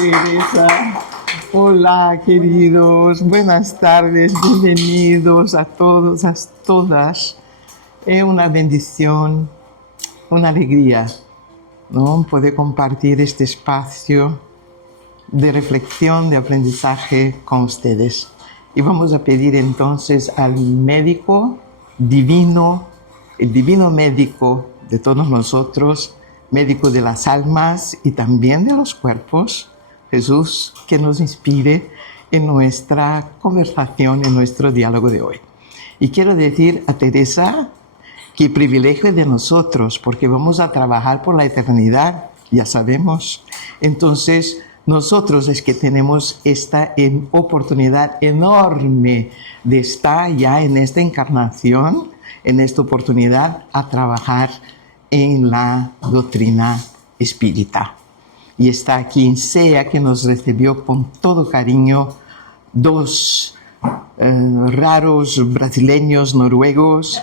Teresa. Hola, queridos. Buenas tardes. Bienvenidos a todos, a todas. Es una bendición, una alegría, ¿no? Poder compartir este espacio de reflexión, de aprendizaje con ustedes. Y vamos a pedir entonces al médico divino, el divino médico de todos nosotros, médico de las almas y también de los cuerpos, Jesús, que nos inspire en nuestra conversación, en nuestro diálogo de hoy. Y quiero decir a Teresa que el privilegio es de nosotros, porque vamos a trabajar por la eternidad, ya sabemos. Entonces, nosotros es que tenemos esta oportunidad enorme de estar ya en esta encarnación, en esta oportunidad a trabajar en la doctrina espírita. Y está quien sea que nos recibió con todo cariño, dos raros brasileños, noruegos,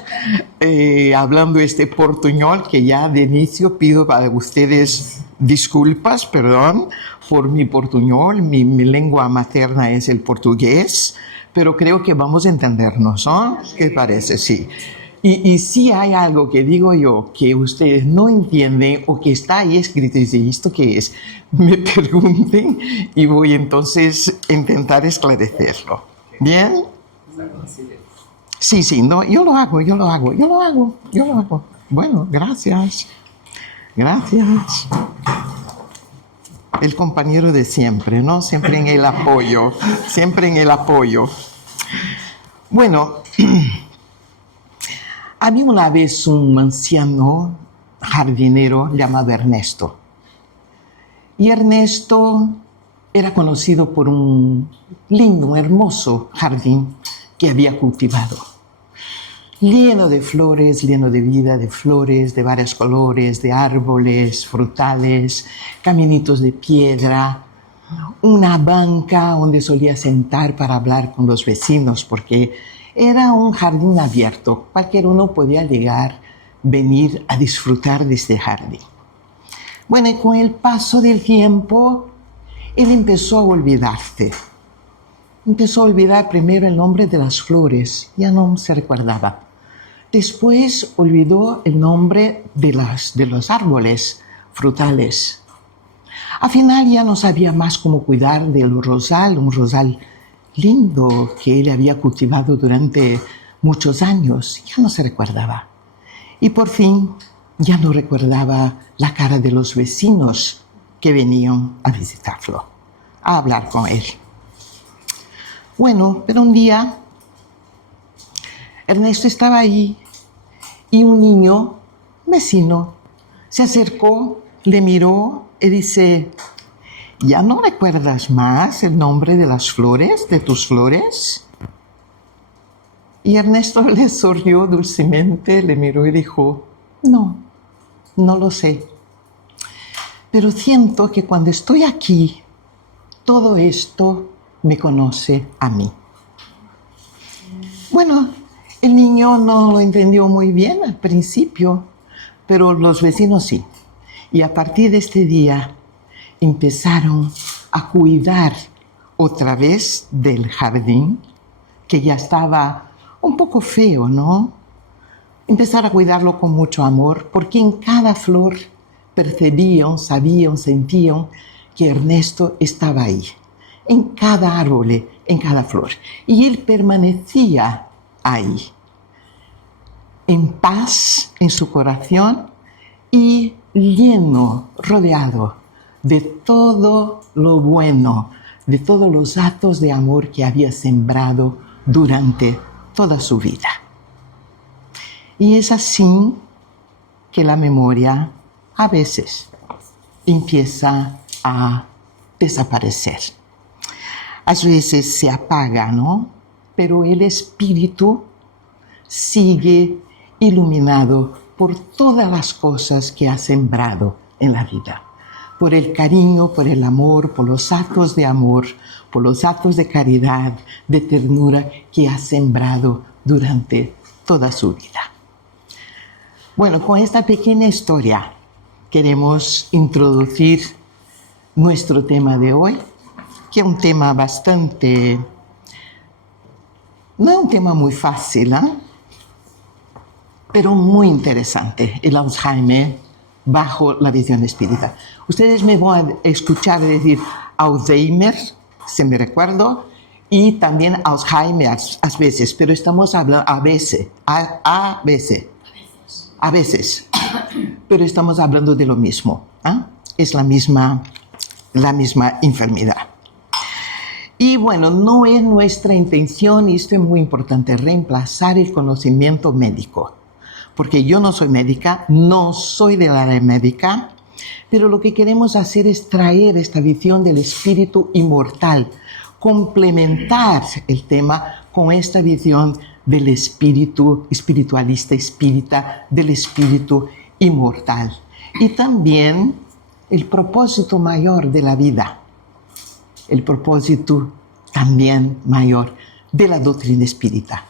hablando este portuñol, que ya de inicio pido para ustedes disculpas, perdón, por mi portuñol, mi lengua materna es el portugués, pero creo que vamos a entendernos, ¿no? ¿Qué parece? Sí. Y si hay algo que digo yo que ustedes no entienden o que está ahí escrito y dice, ¿esto qué es? Me pregunten y voy entonces a intentar esclarecerlo. ¿Bien? Sí, no, yo lo hago. Bueno, gracias. Gracias. El compañero de siempre, ¿no? Siempre en el apoyo. Bueno, había una vez un anciano jardinero llamado Ernesto. Y Ernesto era conocido por un lindo, hermoso jardín que había cultivado. Lleno de flores, lleno de vida, de flores de varios colores, de árboles, frutales, caminitos de piedra, una banca donde solía sentar para hablar con los vecinos, porque era un jardín abierto. Cualquier uno podía llegar, venir a disfrutar de este jardín. Bueno, y con el paso del tiempo, él empezó a olvidarse. Empezó a olvidar primero el nombre de las flores, ya no se recordaba. Después olvidó el nombre de los árboles frutales. Al final ya no sabía más cómo cuidar del rosal, un rosal lindo que él había cultivado durante muchos años. Ya no se recordaba. Y por fin ya no recordaba la cara de los vecinos que venían a visitarlo, a hablar con él. Bueno, pero un día Ernesto estaba ahí y un niño, vecino, se acercó, le miró y dice, ¿ya no recuerdas más el nombre de las flores, de tus flores? Y Ernesto le sonrió dulcemente, le miró y dijo, no lo sé. Pero siento que cuando estoy aquí, todo esto me conoce a mí. Bueno, el niño no lo entendió muy bien al principio, pero los vecinos sí. Y a partir de este día empezaron a cuidar otra vez del jardín, que ya estaba un poco feo, ¿no? Empezar a cuidarlo con mucho amor, porque en cada flor percibían, sabían, sentían que Ernesto estaba ahí, en cada árbol, en cada flor. Y él permanecía ahí, en paz en su corazón y lleno, rodeado de todo lo bueno, de todos los actos de amor que había sembrado durante toda su vida. Y es así que la memoria a veces empieza a desaparecer. A veces se apaga, ¿no? Pero el espíritu sigue iluminado por todas las cosas que ha sembrado en la vida. Por el cariño, por el amor, por los actos de amor, por los actos de caridad, de ternura que ha sembrado durante toda su vida. Bueno, con esta pequeña historia queremos introducir nuestro tema de hoy, que es un tema bastante... No es un tema muy fácil, pero muy interesante, el Alzheimer bajo la visión espírita. Ustedes me van a escuchar decir Alzheimer, si me recuerdo, y también Alzheimer a veces, pero estamos hablando a veces, pero estamos hablando de lo mismo, es la misma enfermedad. Y bueno, no es nuestra intención, y esto es muy importante, reemplazar el conocimiento médico, porque yo no soy médica, no soy del área médica, pero lo que queremos hacer es traer esta visión del espíritu inmortal, complementar el tema con esta visión del espíritu espiritualista, espírita, del espíritu inmortal. Y también el propósito mayor de la vida, el propósito también mayor de la doctrina espírita,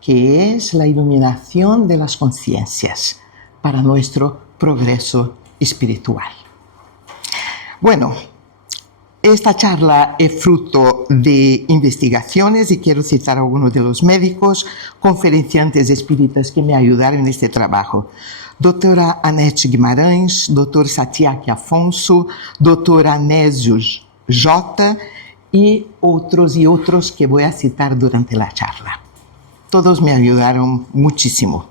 que es la iluminación de las conciencias para nuestro progreso espiritual. Bueno, esta charla es fruto de investigaciones y quiero citar a algunos de los médicos, conferenciantes espíritas que me ayudaron en este trabajo. Doutora Anete Guimarães, Dr. Satyaki Afonso, Dr. Anésio J. y otros que voy a citar durante la charla. Todos me ayudaron muchísimo.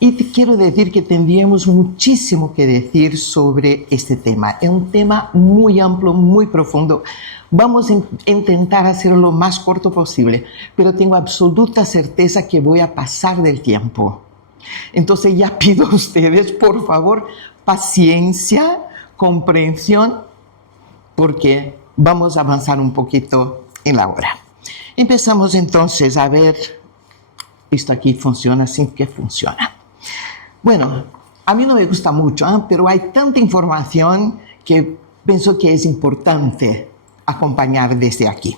Y quiero decir que tendríamos muchísimo que decir sobre este tema. Es un tema muy amplio, muy profundo. Vamos a intentar hacerlo lo más corto posible, pero tengo absoluta certeza que voy a pasar del tiempo. Entonces ya pido a ustedes, por favor, paciencia, comprensión, porque vamos a avanzar un poquito en la hora. Empezamos entonces a ver, esto aquí funciona, así que funciona. Bueno, a mí no me gusta mucho, pero hay tanta información que pienso que es importante acompañar desde aquí.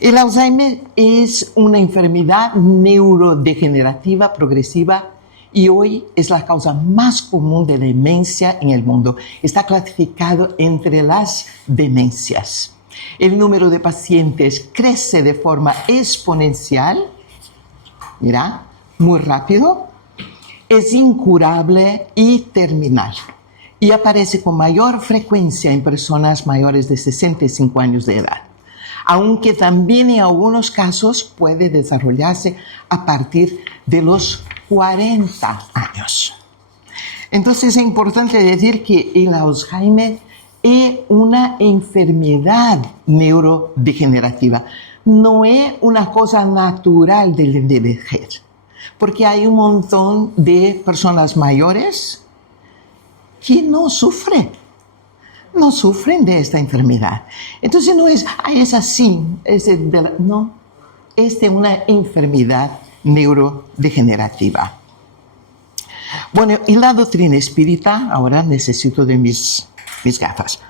El Alzheimer es una enfermedad neurodegenerativa progresiva y hoy es la causa más común de demencia en el mundo. Está clasificado entre las demencias. El número de pacientes crece de forma exponencial, mira, muy rápido, es incurable y terminal y aparece con mayor frecuencia en personas mayores de 65 años de edad, aunque también en algunos casos puede desarrollarse a partir de los 40 años. Entonces es importante decir que el Alzheimer es una enfermedad neurodegenerativa, no es una cosa natural del envejecer, porque hay un montón de personas mayores que no sufren de esta enfermedad. Entonces no es, es así, no, es de una enfermedad neurodegenerativa. Bueno, y la doctrina espírita, ahora necesito de mis gafas.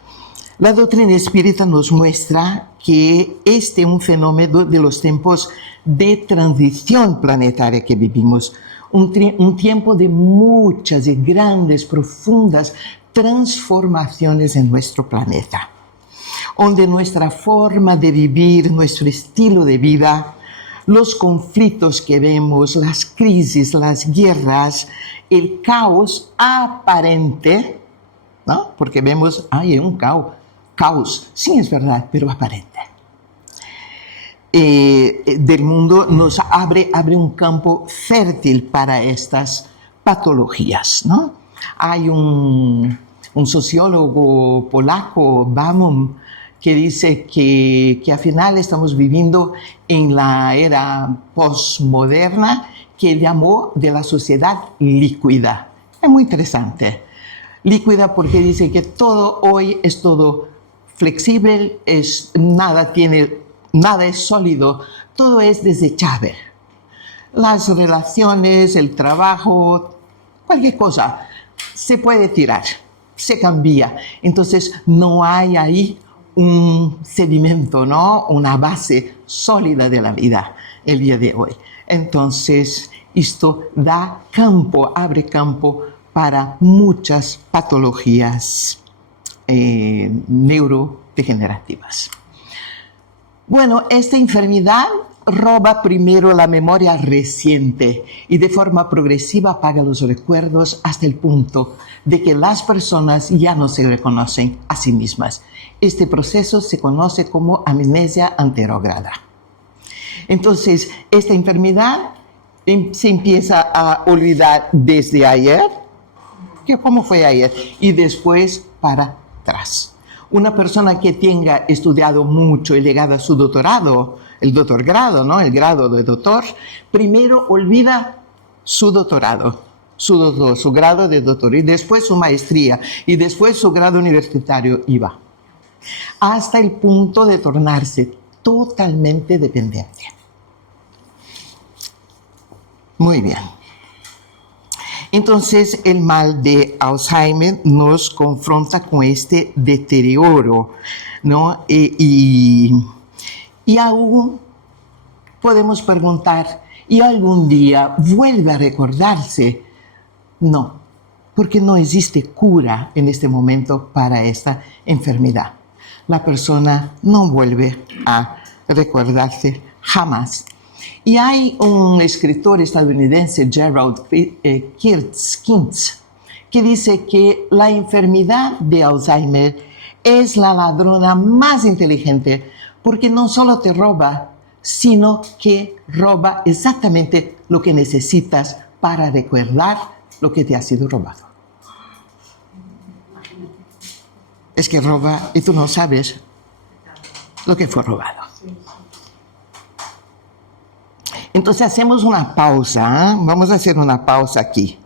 La doctrina espírita nos muestra que este es un fenómeno de los tiempos de transición planetaria que vivimos, un tiempo de muchas y grandes, profundas transformaciones en nuestro planeta, donde nuestra forma de vivir, nuestro estilo de vida, los conflictos que vemos, las crisis, las guerras, el caos aparente, ¿no? Porque vemos, hay un caos, sí es verdad, pero aparente. Del mundo nos abre un campo fértil para estas patologías, ¿no? Hay un sociólogo polaco, Bauman, que dice que al final estamos viviendo en la era postmoderna que llamó de la sociedad líquida. Es muy interesante. Líquida porque dice que todo hoy es todo flexible, nada es sólido, todo es desechable. Las relaciones, el trabajo, cualquier cosa se puede tirar, se cambia. Entonces no hay ahí un sedimento, ¿no? Una base sólida de la vida el día de hoy. Entonces esto abre campo para muchas patologías neurodegenerativas. Bueno, esta enfermedad roba primero la memoria reciente y de forma progresiva apaga los recuerdos hasta el punto de que las personas ya no se reconocen a sí mismas. Este proceso se conoce como amnesia anterógrada. Entonces, esta enfermedad se empieza a olvidar desde ayer, cómo fue ayer, y después para atrás. Una persona que tenga estudiado mucho y llegado a su doctorado, el doctorgrado, ¿no? El grado de doctor, primero olvida su doctorado, su grado de doctor, y después su maestría, y después su grado universitario, y va. Hasta el punto de tornarse totalmente dependiente. Muy bien. Entonces, el mal de Alzheimer nos confronta con este deterioro, ¿no? Y aún podemos preguntar, ¿y algún día vuelve a recordarse? No, porque no existe cura en este momento para esta enfermedad. La persona no vuelve a recordarse jamás. Y hay un escritor estadounidense, Gerald Kintz, que dice que la enfermedad de Alzheimer es la ladrona más inteligente porque no solo te roba, sino que roba exactamente lo que necesitas para recordar lo que te ha sido robado. Es que roba y tú no sabes lo que fue robado. Entonces hacemos una pausa, ¿eh? Vamos a hacer una pausa aquí,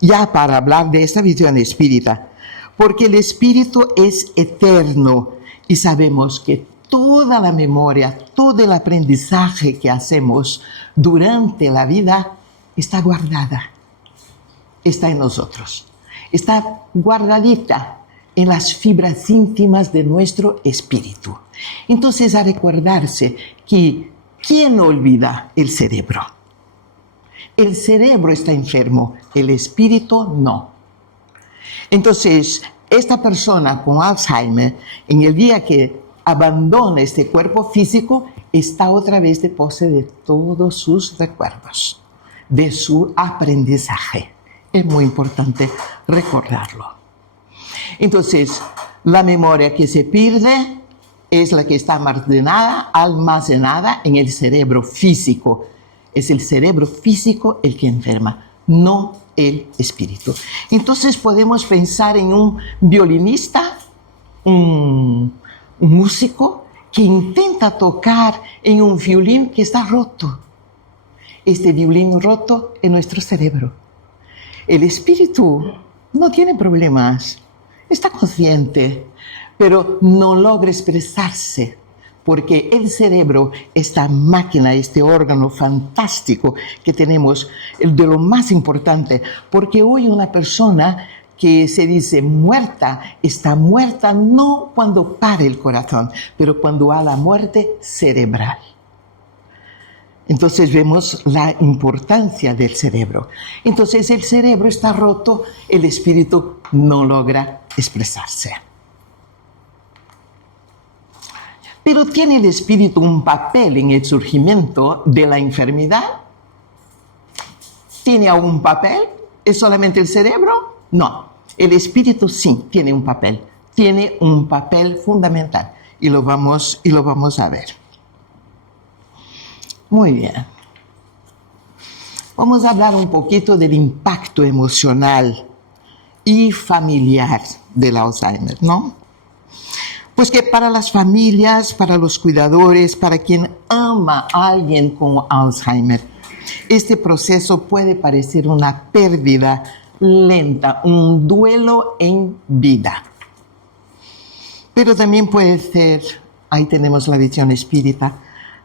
ya para hablar de esta visión espírita, porque el espíritu es eterno y sabemos que toda la memoria, todo el aprendizaje que hacemos durante la vida está guardada, está en nosotros, está guardadita en las fibras íntimas de nuestro espíritu. Entonces, a recordarse que ¿quién olvida el cerebro? El cerebro está enfermo, el espíritu no. Entonces, esta persona con Alzheimer, en el día que abandona este cuerpo físico, está otra vez de pose de todos sus recuerdos, de su aprendizaje. Es muy importante recordarlo. Entonces, la memoria que se pierde es la que está almacenada en el cerebro físico. Es el cerebro físico el que enferma, no el espíritu. Entonces podemos pensar en un violinista, un músico que intenta tocar en un violín que está roto. Este violín roto es nuestro cerebro. El espíritu no tiene problemas, está consciente, pero no logra expresarse, porque el cerebro, esta máquina, este órgano fantástico que tenemos, el de lo más importante, porque hoy una persona que se dice muerta, está muerta no cuando para el corazón, pero cuando hay la muerte cerebral. Entonces vemos la importancia del cerebro. Entonces el cerebro está roto, el espíritu no logra expresarse. Pero ¿tiene el espíritu un papel en el surgimiento de la enfermedad? ¿Tiene algún papel? ¿Es solamente el cerebro? No. El espíritu sí tiene un papel. Tiene un papel fundamental. Y lo vamos a ver. Muy bien. Vamos a hablar un poquito del impacto emocional y familiar del Alzheimer, ¿no? Pues que para las familias, para los cuidadores, para quien ama a alguien con Alzheimer, este proceso puede parecer una pérdida lenta, un duelo en vida. Pero también puede ser, ahí tenemos la visión espírita,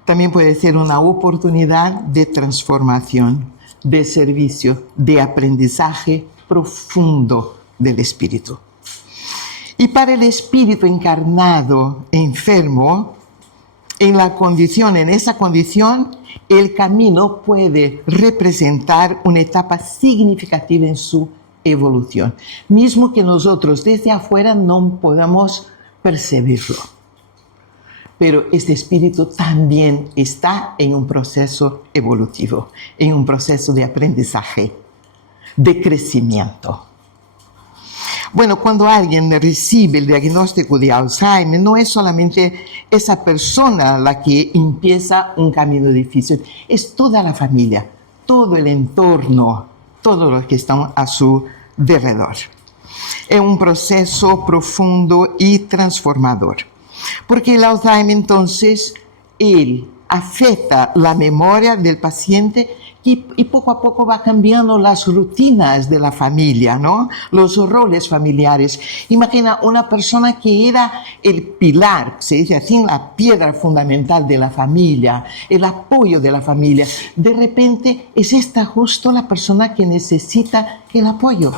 también puede ser una oportunidad de transformación, de servicio, de aprendizaje profundo del espíritu. Y para el espíritu encarnado, enfermo, en esa condición, el camino puede representar una etapa significativa en su evolución, mismo que nosotros desde afuera no podamos percibirlo. Pero este espíritu también está en un proceso evolutivo, en un proceso de aprendizaje, de crecimiento. Bueno, cuando alguien recibe el diagnóstico de Alzheimer, no es solamente esa persona la que empieza un camino difícil, es toda la familia, todo el entorno, todos los que están a su alrededor. Es un proceso profundo y transformador, porque el Alzheimer entonces, él afecta la memoria del paciente y poco a poco va cambiando las rutinas de la familia, ¿no? Los roles familiares. Imagina una persona que era el pilar, se dice así, la piedra fundamental de la familia, el apoyo de la familia. De repente es esta justo la persona que necesita el apoyo.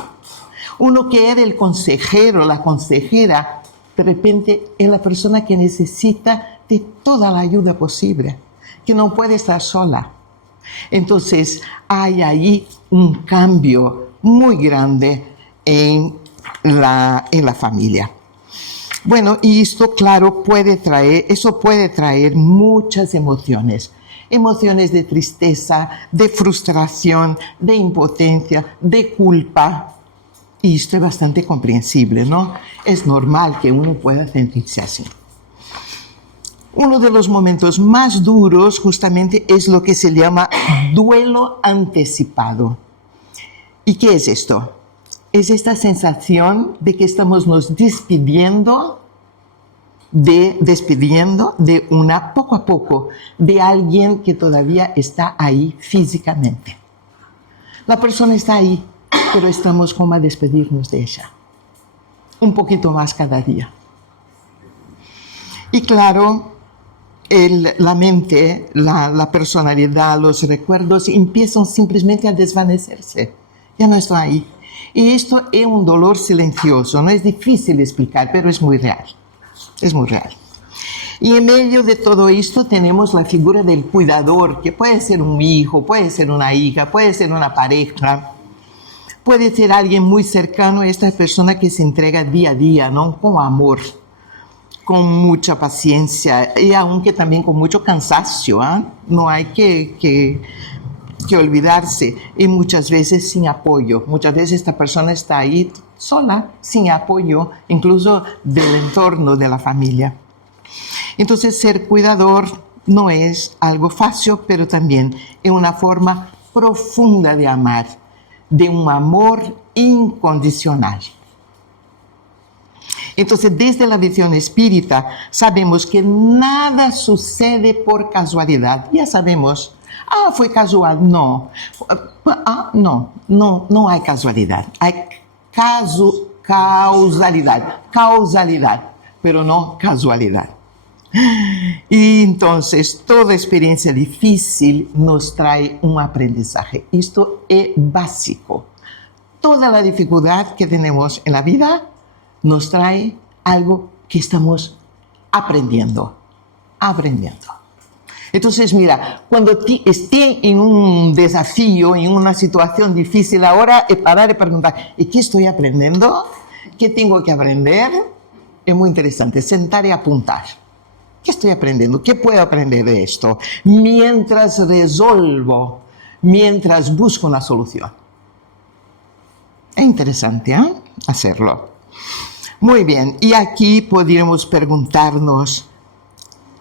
Uno que era el consejero, la consejera, de repente es la persona que necesita de toda la ayuda posible, que no puede estar sola. Entonces hay ahí un cambio muy grande en la familia. Bueno, y esto, claro, puede traer muchas emociones. Emociones de tristeza, de frustración, de impotencia, de culpa. Y esto es bastante comprensible, ¿no? Es normal que uno pueda sentirse así. Uno de los momentos más duros justamente es lo que se llama duelo anticipado. ¿Y qué es esto? Es esta sensación de que estamos nos despidiendo de una, poco a poco, de alguien que todavía está ahí físicamente. La persona está ahí, pero estamos como a despedirnos de ella. Un poquito más cada día. Y claro, la mente, la personalidad, los recuerdos empiezan simplemente a desvanecerse. Ya no están ahí. Y esto es un dolor silencioso, no es difícil de explicar, pero es muy real. Es muy real. Y en medio de todo esto tenemos la figura del cuidador, que puede ser un hijo, puede ser una hija, puede ser una pareja, puede ser alguien muy cercano a esta persona que se entrega día a día, ¿no? Con amor, con mucha paciencia y aunque también con mucho cansancio, ¿eh? No hay que olvidarse, y muchas veces sin apoyo. Muchas veces esta persona está ahí sola, sin apoyo, incluso del entorno de la familia. Entonces, ser cuidador no es algo fácil, pero también es una forma profunda de amar, de un amor incondicional. Entonces, desde la visión espírita, sabemos que nada sucede por casualidad. Ya sabemos, fue casual. No, no hay casualidad. Hay causalidad, pero no casualidad. Y entonces, toda experiencia difícil nos trae un aprendizaje. Esto es básico. Toda la dificultad que tenemos en la vida nos trae algo que estamos aprendiendo. Entonces, mira, cuando esté en un desafío, en una situación difícil, ahora es parar y preguntar, ¿y qué estoy aprendiendo? ¿Qué tengo que aprender? Es muy interesante, sentar y apuntar. ¿Qué estoy aprendiendo? ¿Qué puedo aprender de esto? Mientras resuelvo, mientras busco una solución. Es interesante, hacerlo. Muy bien, y aquí podríamos preguntarnos,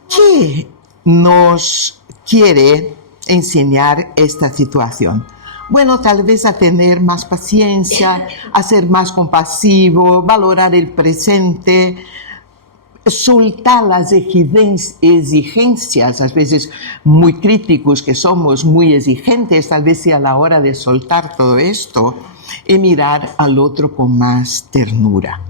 ¿qué nos quiere enseñar esta situación? Bueno, tal vez a tener más paciencia, a ser más compasivo, valorar el presente, soltar las exigencias, a veces muy críticos que somos, muy exigentes, tal vez sea la hora de soltar todo esto y mirar al otro con más ternura.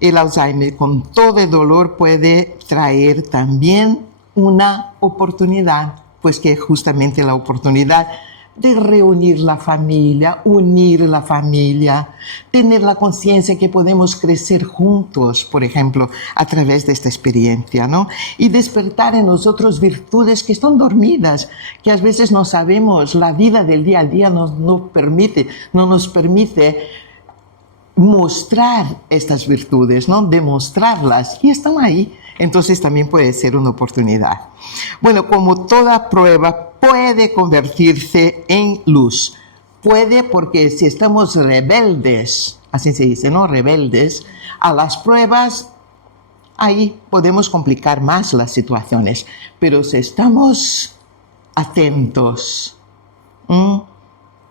El Alzheimer, con todo el dolor, puede traer también una oportunidad, pues que es justamente la oportunidad de reunir la familia, unir la familia, tener la conciencia que podemos crecer juntos, por ejemplo, a través de esta experiencia, ¿no? Y despertar en nosotros virtudes que están dormidas, que a veces no sabemos, la vida del día a día no nos permite mostrar estas virtudes, ¿no? Demostrarlas, y están ahí. Entonces también puede ser una oportunidad. Bueno, como toda prueba puede convertirse en luz. Puede, porque si estamos rebeldes, así se dice, ¿no? Rebeldes a las pruebas, ahí podemos complicar más las situaciones. Pero si estamos atentos,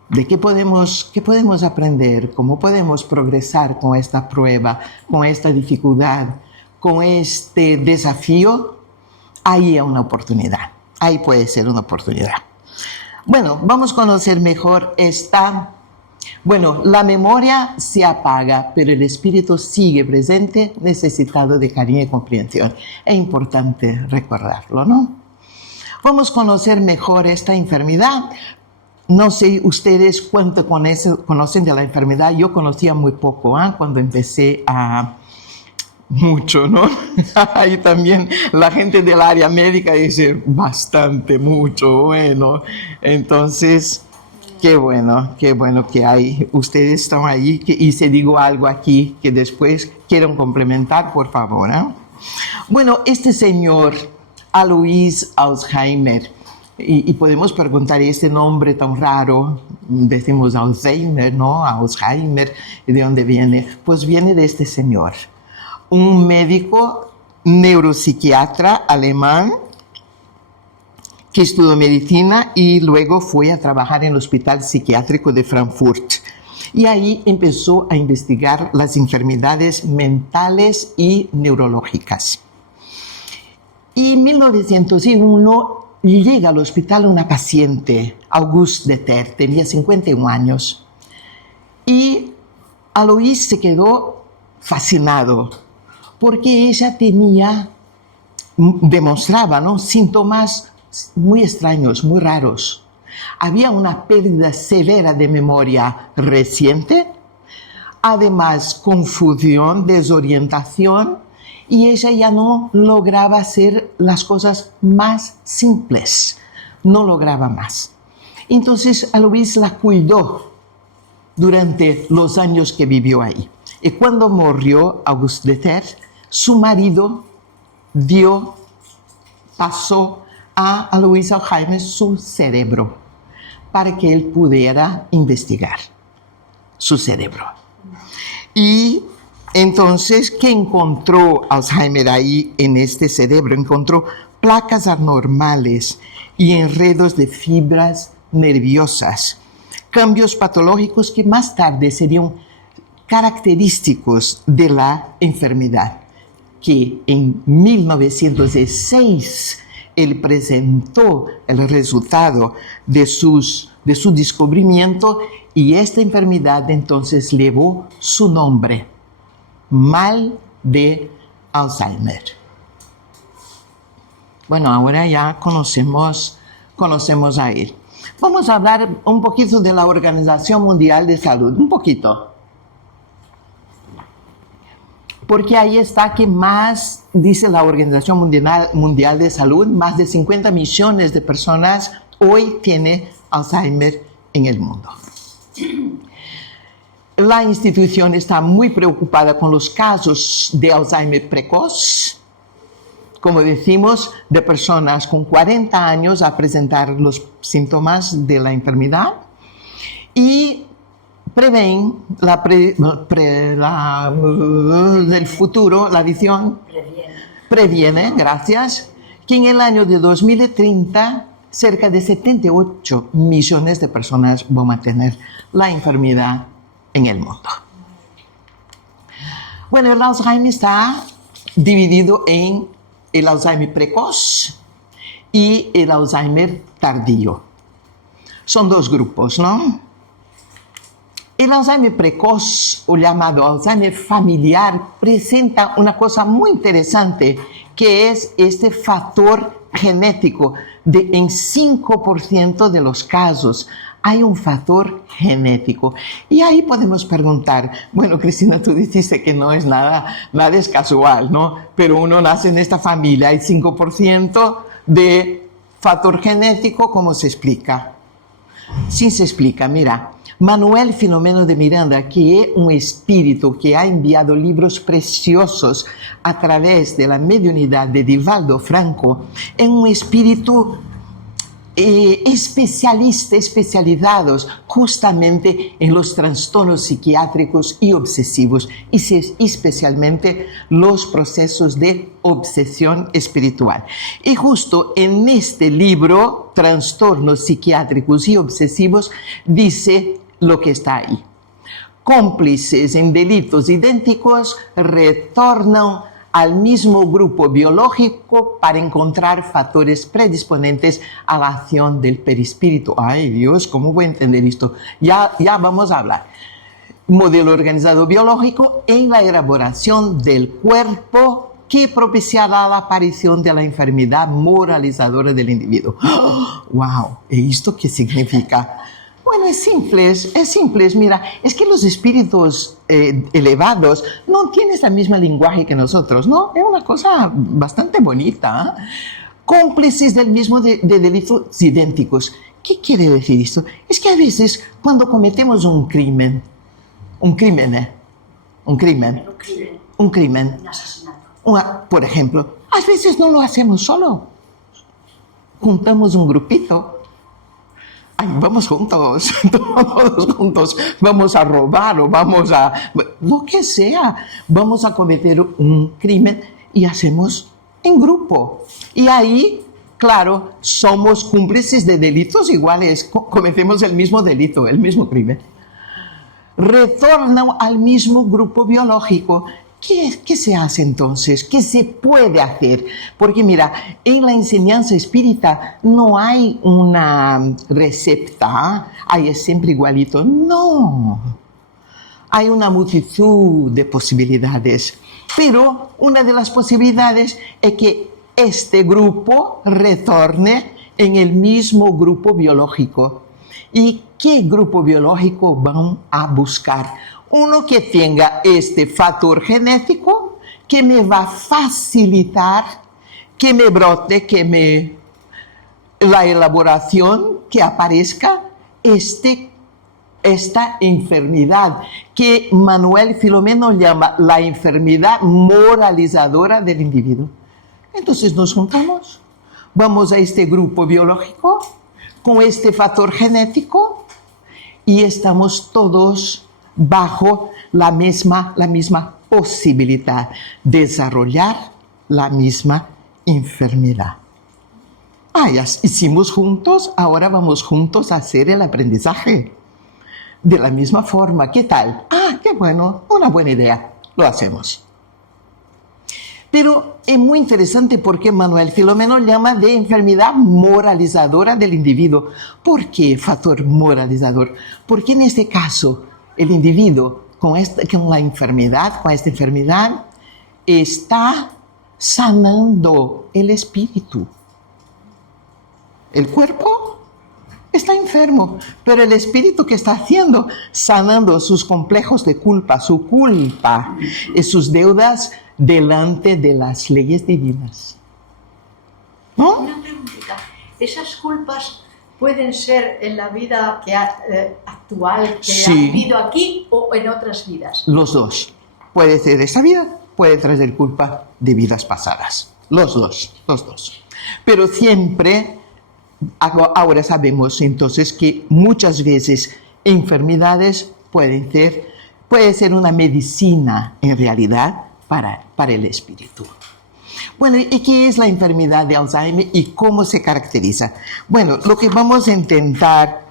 ¿de qué podemos aprender? ¿Cómo podemos progresar con esta prueba, con esta dificultad, con este desafío? Ahí hay una oportunidad. Ahí puede ser una oportunidad. Bueno, vamos a conocer mejor esta. Bueno, la memoria se apaga, pero el espíritu sigue presente, necesitado de cariño y comprensión. Es importante recordarlo, ¿no? Vamos a conocer mejor esta enfermedad. No sé ustedes cuánto conocen de la enfermedad. Yo conocía muy poco cuando empecé a... Mucho, ¿no? Ahí también la gente del área médica dice bastante, mucho, bueno. Entonces, qué bueno que hay. Ustedes están ahí y si digo algo aquí que después quieran complementar, por favor. Bueno, este señor, Alois Alzheimer, y podemos preguntar este nombre tan raro, decimos Alzheimer, ¿no? Alzheimer, ¿de dónde viene? Pues viene de este señor. Un médico neuropsiquiatra alemán que estudió medicina y luego fue a trabajar en el Hospital Psiquiátrico de Frankfurt. Y ahí empezó a investigar las enfermedades mentales y neurológicas. Y en 1901 llega al hospital una paciente, Auguste Deter, tenía 51 años. Y Alois se quedó fascinado, porque ella demostraba, ¿no?, síntomas muy extraños, muy raros. Había una pérdida severa de memoria reciente, además confusión, desorientación, y ella ya no lograba hacer las cosas más simples, no lograba más. Entonces Alois la cuidó durante los años que vivió ahí. Y cuando murió Auguste Deter, su marido pasó a Alois Alzheimer su cerebro para que él pudiera investigar su cerebro. Y entonces, ¿qué encontró Alzheimer ahí en este cerebro? Encontró placas anormales y enredos de fibras nerviosas, cambios patológicos que más tarde serían característicos de la enfermedad, que en 1906 él presentó el resultado de su descubrimiento, y esta enfermedad entonces llevó su nombre, mal de Alzheimer. Bueno, ahora ya conocemos a él. Vamos a hablar un poquito de la Organización Mundial de Salud, un poquito. Porque ahí está que más, dice la Organización Mundial de Salud, más de 50 millones de personas hoy tienen Alzheimer en el mundo. La institución está muy preocupada con los casos de Alzheimer precoz, como decimos, de personas con 40 años a presentar los síntomas de la enfermedad, y prevén del futuro, la visión previene, gracias, que en el año de 2030 cerca de 78 millones de personas van a tener la enfermedad en el mundo. Bueno, el Alzheimer está dividido en el Alzheimer precoz y el Alzheimer tardío. Son dos grupos, ¿no? El Alzheimer precoz, o llamado Alzheimer familiar, presenta una cosa muy interesante, que es este factor genético. En 5% de los casos hay un factor genético. Y ahí podemos preguntar, bueno, Cristina, tú dijiste que no es nada es casual, ¿no? Pero uno nace en esta familia, hay 5% de factor genético, ¿cómo se explica? Sí se explica, mira. Manuel Filomeno de Miranda, que es un espíritu que ha enviado libros preciosos a través de la mediunidad de Divaldo Franco, es un espíritu especializados justamente en los trastornos psiquiátricos y obsesivos, y especialmente los procesos de obsesión espiritual. Y justo en este libro, Trastornos psiquiátricos y obsesivos, dice lo que está ahí. Cómplices en delitos idénticos retornan al mismo grupo biológico para encontrar factores predisponentes a la acción del perispíritu. Ay Dios, ¿cómo voy a entender esto? Ya vamos a hablar. Modelo organizado biológico en la elaboración del cuerpo que propiciará la aparición de la enfermedad moralizadora del individuo. ¡Oh! ¡Wow! ¿Y esto qué significa? Bueno, es simple. Mira, es que los espíritus elevados no tienen el mismo lenguaje que nosotros, ¿no? Es una cosa bastante bonita. ¿Eh? Cómplices del mismo de delitos idénticos. ¿Qué quiere decir esto? Es que a veces cuando cometemos un crimen, un asesinato, por ejemplo, a veces no lo hacemos solo. Juntamos un grupito. Ay, vamos juntos, todos juntos, vamos a robar o vamos a... lo que sea, vamos a cometer un crimen y hacemos en grupo. Y ahí, claro, somos cómplices de delitos iguales, cometemos el mismo delito, el mismo crimen. Retornan al mismo grupo biológico. ¿Qué se hace entonces? ¿Qué se puede hacer? Porque mira, en la enseñanza espírita no hay una receta, ahí es siempre igualito. No, hay una multitud de posibilidades. Pero una de las posibilidades es que este grupo retorne en el mismo grupo biológico. ¿Y qué grupo biológico van a buscar? Uno que tenga este factor genético que me va a facilitar que me brote, la elaboración, que aparezca esta enfermedad que Manuel Filomeno llama la enfermedad moralizadora del individuo. Entonces nos juntamos, vamos a este grupo biológico con este factor genético y estamos todos bajo la misma posibilidad de desarrollar la misma enfermedad. Ya hicimos juntos, ahora vamos juntos a hacer el aprendizaje. De la misma forma, ¿qué tal? Qué bueno, una buena idea, lo hacemos. Pero es muy interesante porque Manuel Filomeno llama de enfermedad moralizadora del individuo. ¿Por qué factor moralizador? Porque en este caso, el individuo con esta enfermedad está sanando el espíritu. El cuerpo está enfermo, pero el espíritu que está haciendo, sanando sus complejos de culpa, su culpa y sus deudas delante de las leyes divinas. ¿No? Una preguntita. ¿Esas culpas pueden ser en la vida actual que ha vivido aquí o en otras vidas? Los dos. Puede ser esta vida, puede traer culpa de vidas pasadas. Los dos. Pero siempre, ahora sabemos entonces que muchas veces enfermedades puede ser una medicina en realidad para el espíritu. Bueno, ¿y qué es la enfermedad de Alzheimer y cómo se caracteriza? Bueno, lo que vamos a intentar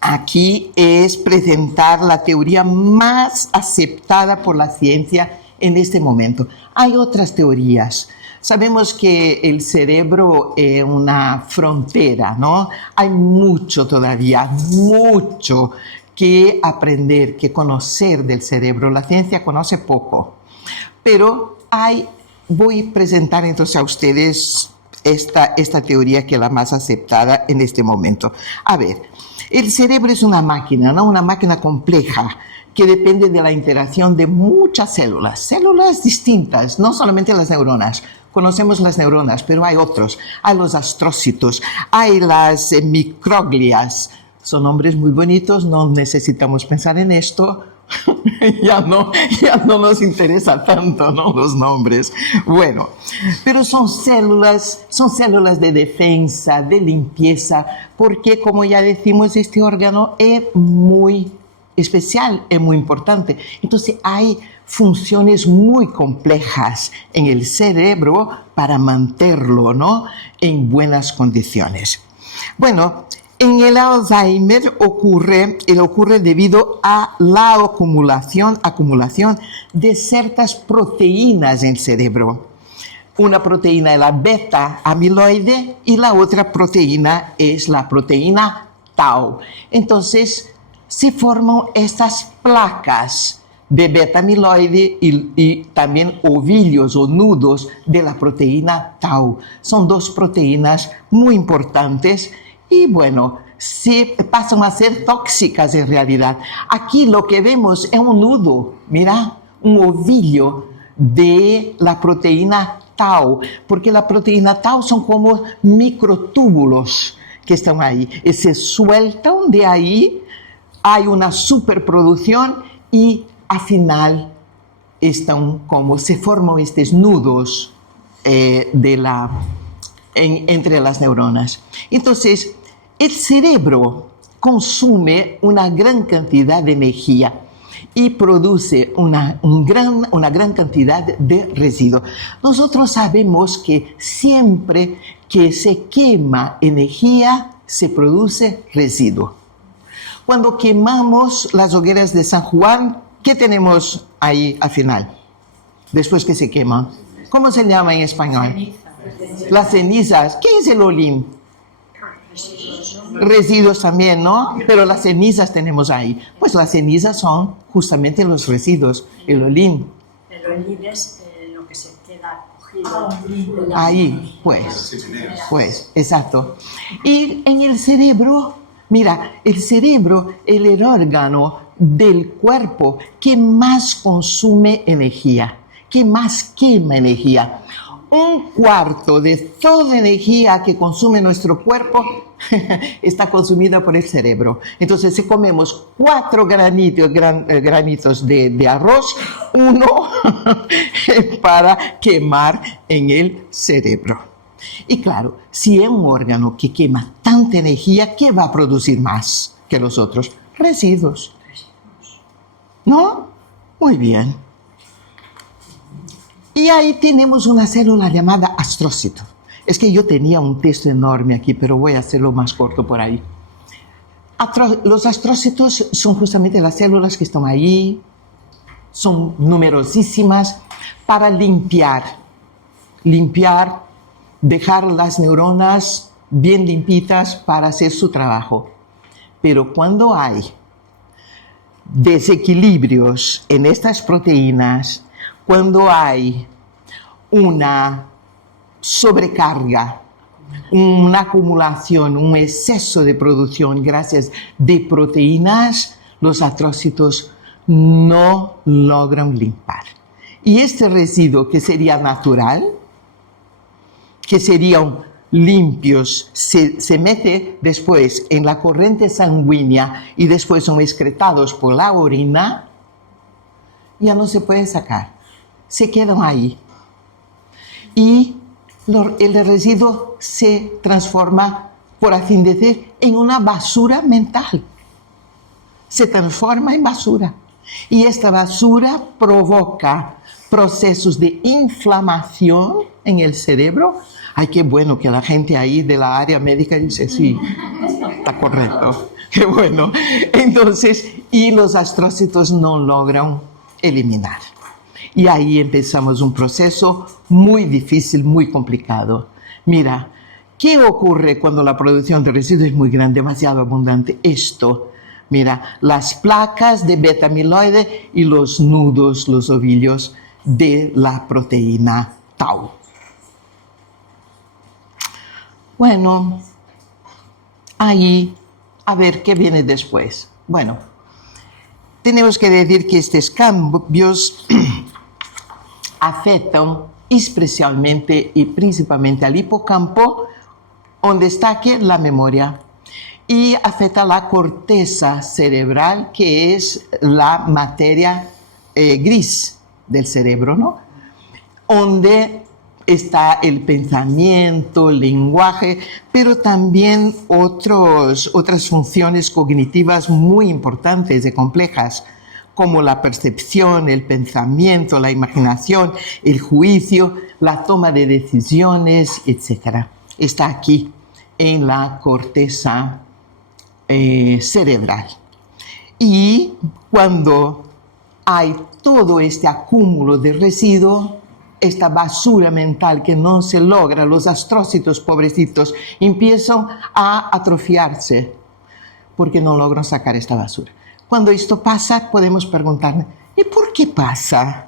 aquí es presentar la teoría más aceptada por la ciencia en este momento. Hay otras teorías. Sabemos que el cerebro es una frontera, ¿no? Hay mucho todavía, mucho que aprender, que conocer del cerebro. La ciencia conoce poco, pero voy a presentar entonces a ustedes esta teoría que es la más aceptada en este momento. A ver, el cerebro es una máquina, ¿no? Una máquina compleja que depende de la interacción de muchas células distintas, no solamente las neuronas. Conocemos las neuronas, pero hay otros. Hay los astrócitos, hay las microglias, Son nombres muy bonitos, no necesitamos pensar en esto. ya no nos interesa tanto, ¿no? Los nombres. Bueno, pero son células de defensa, de limpieza, porque como ya decimos, este órgano es muy especial, es muy importante. Entonces hay funciones muy complejas en el cerebro para mantenerlo, ¿no?, en buenas condiciones. Bueno, en el Alzheimer ocurre debido a la acumulación de ciertas proteínas en el cerebro. Una proteína es la beta-amiloide y la otra proteína es la proteína tau. Entonces, se forman estas placas de beta-amiloide y también ovillos o nudos de la proteína tau. Son dos proteínas muy importantes y bueno, se pasan a ser tóxicas en realidad. Aquí lo que vemos es un nudo, mira, un ovillo de la proteína tau, porque la proteína tau son como microtúbulos que están ahí y se sueltan de ahí, hay una superproducción y al final están como se forman estos nudos entre las neuronas. Entonces, el cerebro consume una gran cantidad de energía y produce una gran cantidad de residuos. Nosotros sabemos que siempre que se quema energía, se produce residuo. Cuando quemamos las hogueras de San Juan, ¿qué tenemos ahí al final? Después que se queman. ¿Cómo se llama en español? Las cenizas. ¿Qué es el olín? Residuos también, ¿no? Pero las cenizas tenemos ahí. Pues las cenizas son justamente los residuos, el olín. El olín es lo que se queda cogido. Ahí, pues, exacto. Y en el cerebro, mira, el cerebro es el órgano del cuerpo que más consume energía, que más quema energía. 1/4 de toda energía que consume nuestro cuerpo está consumida por el cerebro. Entonces, si comemos 4 granitos de arroz, 1 para quemar en el cerebro. Y claro, si es un órgano que quema tanta energía, ¿qué va a producir más que los otros? Residuos. ¿No? Muy bien. Y ahí tenemos una célula llamada astrócito. Es que yo tenía un texto enorme aquí, pero voy a hacerlo más corto por ahí. Los astrócitos son justamente las células que están ahí, son numerosísimas, para limpiar, dejar las neuronas bien limpitas para hacer su trabajo. Pero cuando hay desequilibrios en estas proteínas, cuando hay una sobrecarga, una acumulación, un exceso de producción gracias de proteínas, los astrócitos no logran limpiar. Y este residuo que sería natural, que serían limpios, se mete después en la corriente sanguínea y después son excretados por la orina, ya no se puede sacar. Se quedan ahí. Y el residuo se transforma, por así decir, en una basura mental. Se transforma en basura. Y esta basura provoca procesos de inflamación en el cerebro. Ay, qué bueno que la gente ahí de la área médica dice, sí, está correcto. Qué bueno. Entonces, y los astrócitos no logran eliminar. Y ahí empezamos un proceso muy difícil, muy complicado. Mira, ¿qué ocurre cuando la producción de residuos es muy grande, demasiado abundante? Esto, mira, las placas de beta-amiloide y los nudos, los ovillos de la proteína tau. Bueno, ahí, a ver qué viene después. Bueno, tenemos que decir que estos cambios afectan especialmente y principalmente al hipocampo, donde está aquí la memoria. y afecta la corteza cerebral, que es la materia gris del cerebro, ¿no? Donde está el pensamiento, el lenguaje, pero también otras funciones cognitivas muy importantes y complejas, como la percepción, el pensamiento, la imaginación, el juicio, la toma de decisiones, etc. Está aquí, en la corteza cerebral. Y cuando hay todo este acúmulo de residuo, esta basura mental que no se logra, los astrócitos pobrecitos empiezan a atrofiarse porque no logran sacar esta basura. Cuando esto pasa, podemos preguntarnos, ¿y por qué pasa?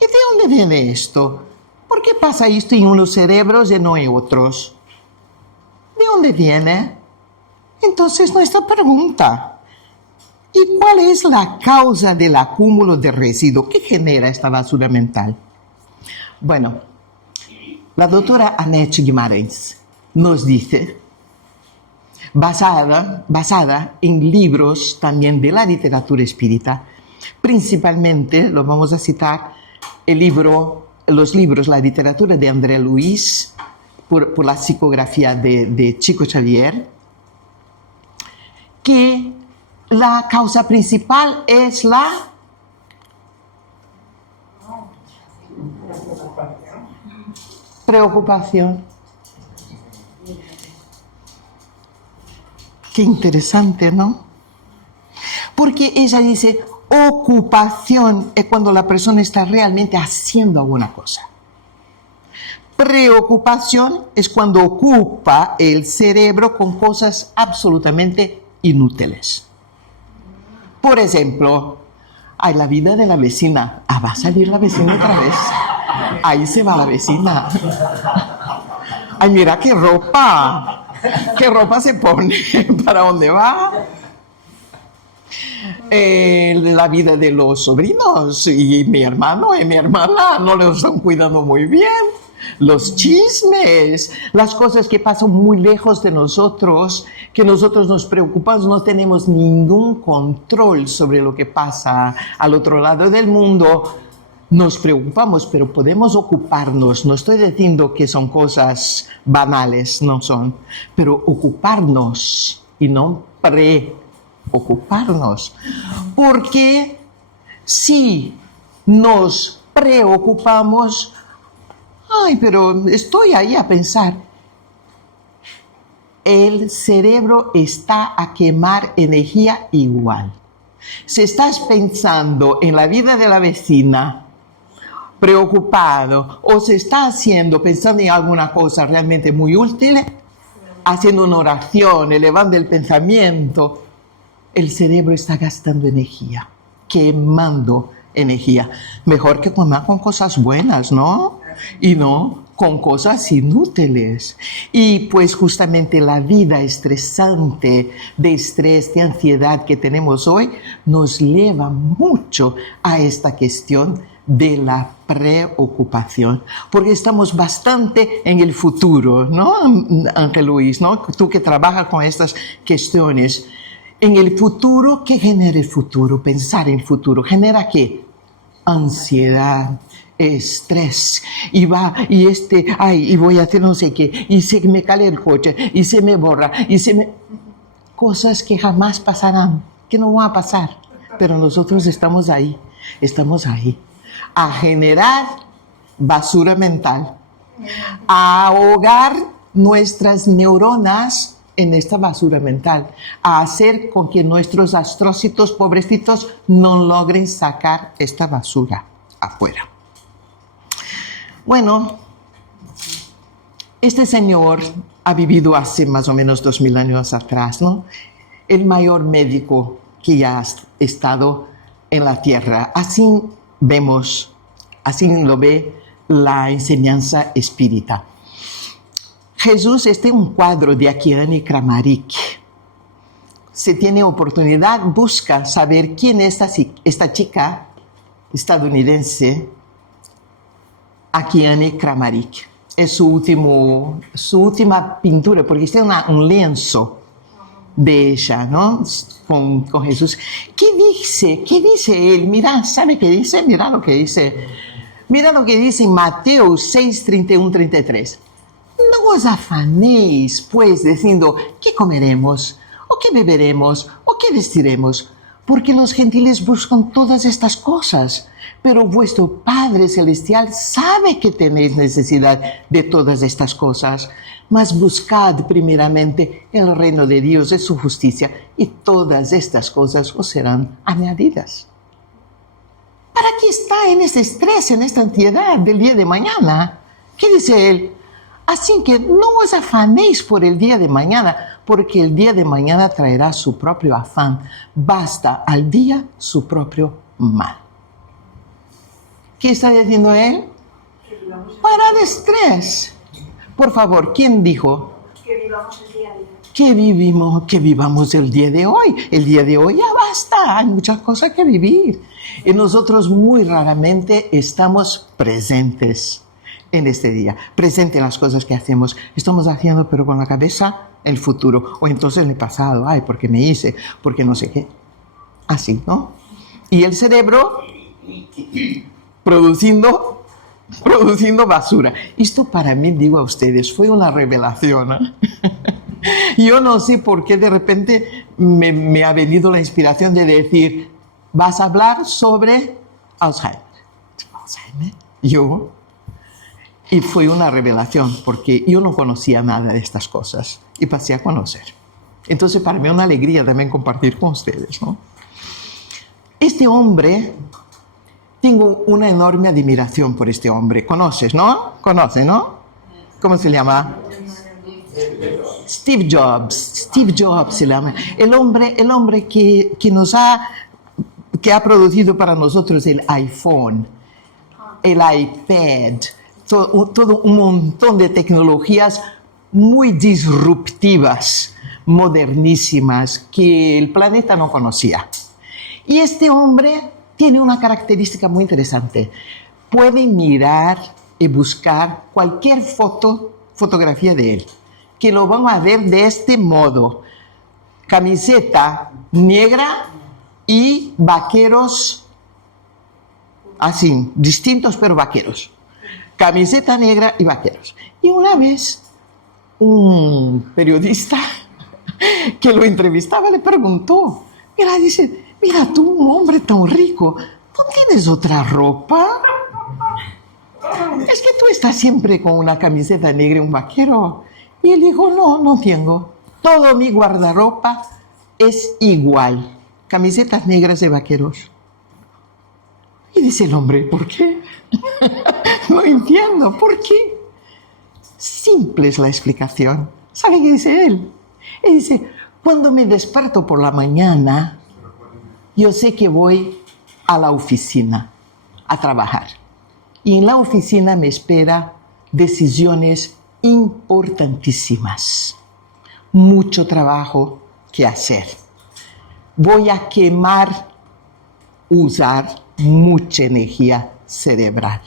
¿Y de dónde viene esto? ¿Por qué pasa esto en unos cerebros y no en otros? ¿De dónde viene? Entonces, nuestra pregunta, ¿y cuál es la causa del acúmulo de residuos que genera esta basura mental? Bueno, la doctora Annette Guimarães nos dice, basada en libros también de la literatura espírita, principalmente, lo vamos a citar, los libros, la literatura de André Luis, por la psicografía de Chico Xavier, que la causa principal es la preocupación. Qué interesante, ¿no? Porque ella dice, ocupación es cuando la persona está realmente haciendo alguna cosa. Preocupación es cuando ocupa el cerebro con cosas absolutamente inútiles. Por ejemplo, hay la vida de la vecina. Ah, va a salir la vecina otra vez. Ahí se va la vecina. Ay, mira qué ropa. ¿Qué ropa se pone? ¿Para dónde va? La vida de los sobrinos. Y mi hermano y mi hermana no los están cuidando muy bien. Los chismes, las cosas que pasan muy lejos de nosotros, que nosotros nos preocupamos, no tenemos ningún control sobre lo que pasa al otro lado del mundo. Nos preocupamos, pero podemos ocuparnos. No estoy diciendo que son cosas banales, no son, pero ocuparnos y no preocuparnos. Porque si nos preocupamos, ay, pero estoy ahí a pensar, el cerebro está a quemar energía igual. Si estás pensando en la vida de la vecina, preocupado, o se está pensando en alguna cosa realmente muy útil, haciendo una oración, elevando el pensamiento, el cerebro está gastando energía, quemando energía. Mejor que comer con cosas buenas, ¿no? Y no con cosas inútiles. Y pues justamente la vida estresante, de estrés, de ansiedad que tenemos hoy, nos lleva mucho a esta cuestión de la preocupación, porque estamos bastante en el futuro, ¿no, Ángel Luis? ¿No? Tú que trabajas con estas cuestiones, en el futuro, ¿qué genera el futuro? Pensar en el futuro, ¿genera qué? Ansiedad, estrés, y voy a hacer no sé qué, y se me cae el coche, y se me borra, cosas que jamás pasarán, que no van a pasar, pero nosotros estamos ahí, a generar basura mental, a ahogar nuestras neuronas en esta basura mental, a hacer con que nuestros astrócitos pobrecitos no logren sacar esta basura afuera. Bueno, este señor ha vivido hace más o menos 2000 años atrás, ¿no? El mayor médico que ya ha estado en la tierra. Así lo ve la enseñanza espírita. Jesús, este es un cuadro de Akiane Kramaric. Si tiene oportunidad, busca saber quién es esta chica estadounidense, Akiane Kramaric. Es su última pintura, porque este es un lienzo de ella, ¿no? Con Jesús. ¿Qué dice? ¿Qué dice él? Mira, ¿sabe qué dice? Mira lo que dice. Mira lo que dice en Mateo 6, 31, 33. No os afanéis, pues, diciendo, ¿qué comeremos? ¿O qué beberemos? ¿O qué vestiremos? Porque los gentiles buscan todas estas cosas, pero vuestro Padre Celestial sabe que tenéis necesidad de todas estas cosas. Mas buscad primeramente el reino de Dios y su justicia, y todas estas cosas os serán añadidas. ¿Para qué está en este estrés, en esta ansiedad del día de mañana? ¿Qué dice él? Así que no os afanéis por el día de mañana, porque el día de mañana traerá su propio afán. Basta al día su propio mal. ¿Qué está diciendo él? Para de estrés. Por favor, ¿quién dijo? Que vivamos el día a día. Que vivamos el día de hoy. El día de hoy ya basta, hay muchas cosas que vivir. Y nosotros muy raramente estamos presentes en este día, presentes en las cosas que hacemos. Estamos haciendo, pero con la cabeza en el futuro, o entonces en el pasado. Ay, porque me hice, porque no sé qué. Así, ¿no? Y el cerebro produciendo basura. Esto para mí, digo a ustedes, fue una revelación, ¿eh? Yo no sé por qué de repente me ha venido la inspiración de decir, vas a hablar sobre Alzheimer. ¿Alzheimer? Yo. Y fue una revelación, porque yo no conocía nada de estas cosas y pasé a conocer. Entonces para mí es una alegría también compartir con ustedes, ¿no? Este hombre, tengo una enorme admiración por este hombre. ¿Conoces, no? ¿Conoces, no? ¿Cómo se llama? Steve Jobs. Steve Jobs se llama. El hombre que ha producido para nosotros el iPhone, el iPad, todo un montón de tecnologías muy disruptivas, modernísimas, que el planeta no conocía. Y este hombre tiene una característica muy interesante. Puede mirar y buscar cualquier fotografía de él, que lo van a ver de este modo. Camiseta negra y vaqueros, así, distintos pero vaqueros. Camiseta negra y vaqueros. Y una vez, un periodista que lo entrevistaba le preguntó, mira tú, un hombre tan rico, ¿no tienes otra ropa? Es que tú estás siempre con una camiseta negra y un vaquero. Y él dijo, no tengo. Todo mi guardarropa es igual. Camisetas negras y vaqueros. Y dice el hombre, ¿por qué? No entiendo, ¿por qué? Simple es la explicación. ¿Sabe qué dice él? Él dice, cuando me desperto por la mañana, yo sé que voy a la oficina a trabajar. Y en la oficina me espera decisiones importantísimas. Mucho trabajo que hacer. Voy a usar mucha energía cerebral.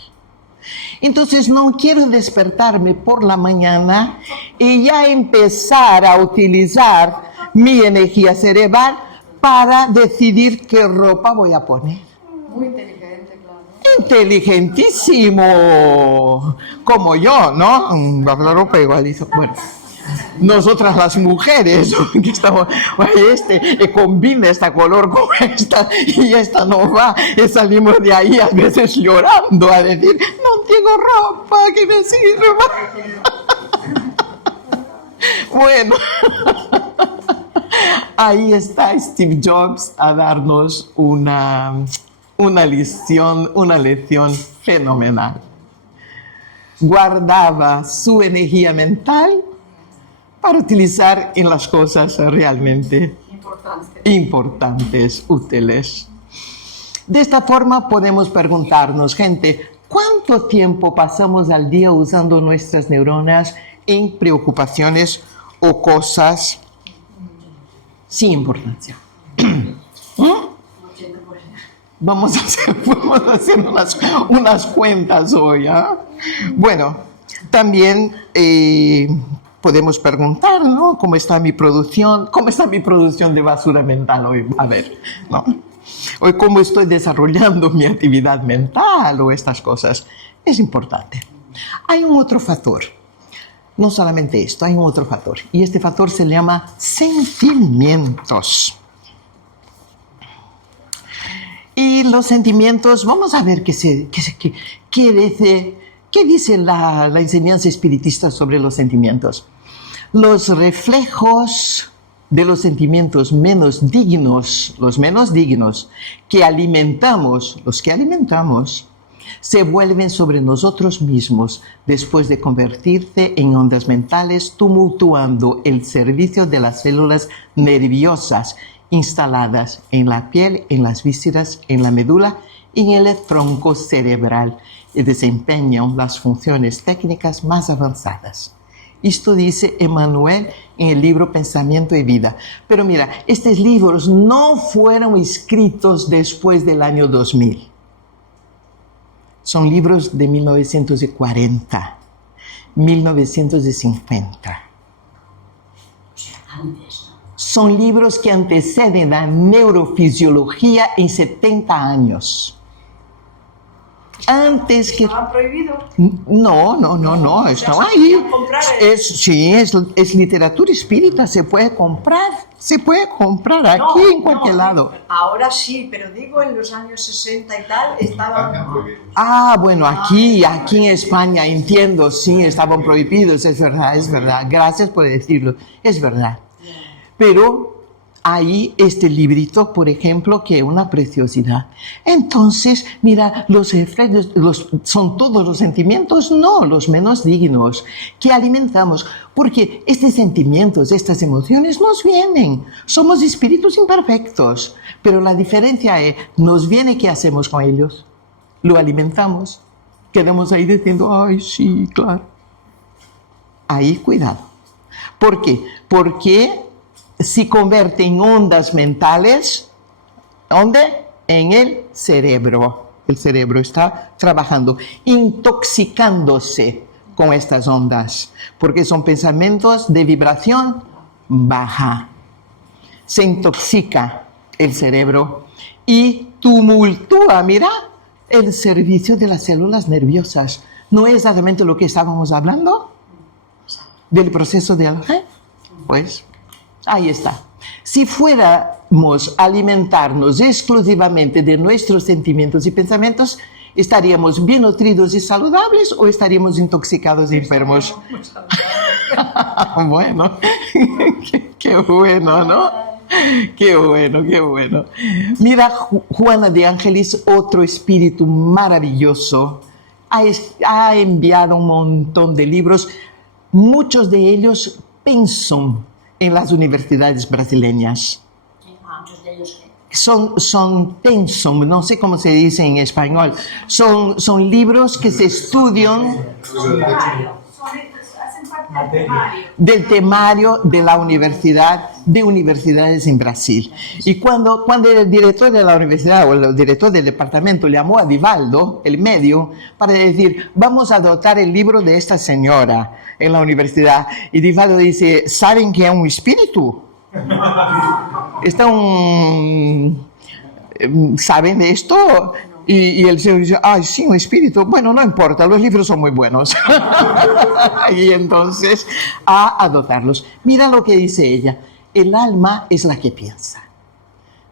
Entonces no quiero despertarme por la mañana y ya empezar a utilizar mi energía cerebral para decidir qué ropa voy a poner. Muy inteligente, claro. Inteligentísimo, como yo, ¿no? La ropa igualito. Bueno, nosotras las mujeres, que estamos, combina esta color con esta y esta no va, y salimos de ahí a veces llorando a decir, no tengo ropa que me sirva. Bueno, ahí está Steve Jobs a darnos una lección fenomenal. Guardaba su energía mental para utilizar en las cosas realmente importantes, útiles. De esta forma podemos preguntarnos, gente, ¿cuánto tiempo pasamos al día usando nuestras neuronas en preocupaciones o cosas sin importancia? Vamos a hacer unas cuentas hoy, ¿eh? Bueno, también podemos preguntar, ¿no? ¿Cómo está mi producción de basura mental hoy? A ver, ¿no? O cómo estoy desarrollando mi actividad mental o estas cosas. Es importante. Hay un otro factor. No solamente esto, hay un otro factor. Y este factor se llama sentimientos. Y los sentimientos, vamos a ver qué dice la enseñanza espiritista sobre los sentimientos. Los reflejos de los sentimientos menos dignos, los menos dignos, los que alimentamos, se vuelven sobre nosotros mismos después de convertirse en ondas mentales, tumultuando el servicio de las células nerviosas instaladas en la piel, en las vísceras, en la médula y en el tronco cerebral, y desempeñan las funciones técnicas más avanzadas. Esto dice Emmanuel en el libro Pensamiento y Vida. Pero mira, estos libros no fueron escritos después del año 2000. Son libros de 1940, 1950. Son libros que anteceden la neurofisiología en 70 años. Antes que... ¿Estaban prohibidos? No, están ahí. Es literatura espírita, se puede comprar aquí en cualquier lado. Ahora sí, pero digo, en los años 60 y tal, estaban... Bueno, aquí en España, entiendo, sí, estaban prohibidos, es verdad. Gracias por decirlo, es verdad. Pero hay este librito, por ejemplo, que es una preciosidad. Entonces, mira, los efectos, ¿son todos los sentimientos? No, los menos dignos, que alimentamos. Porque estos sentimientos, estas emociones nos vienen. Somos espíritus imperfectos. Pero la diferencia es, nos viene, ¿qué hacemos con ellos? Lo alimentamos. Quedamos ahí diciendo, ay, sí, claro. Ahí, cuidado. ¿Por qué? Porque se convierte en ondas mentales, ¿dónde? En el cerebro. El cerebro está trabajando, intoxicándose con estas ondas, porque son pensamientos de vibración baja. Se intoxica el cerebro y tumultúa, mira, el servicio de las células nerviosas. ¿No es exactamente lo que estábamos hablando? Del proceso de Alzheimer. Pues ahí está. Si fuéramos a alimentarnos exclusivamente de nuestros sentimientos y pensamientos, ¿estaríamos bien nutridos y saludables o estaríamos intoxicados y enfermos? Bueno, qué bueno, ¿no? Qué bueno. Mira, Juana de Ángelis, otro espíritu maravilloso, ha enviado un montón de libros. Muchos de ellos pensan en las universidades brasileñas. Muchos de ellos son pensum, no sé cómo se dice en español. Son libros que se estudian del temario de la universidad, de universidades en Brasil. Y cuando el director de la universidad o el director del departamento llamó a Divaldo, el medio, para decir, vamos a dotar el libro de esta señora en la universidad, y Divaldo dice, ¿saben que es un espíritu? ¿Saben de esto? Y el señor dice, ay, sí, un espíritu. Bueno, no importa, los libros son muy buenos. Y entonces, a adoptarlos. Mira lo que dice ella. El alma es la que piensa.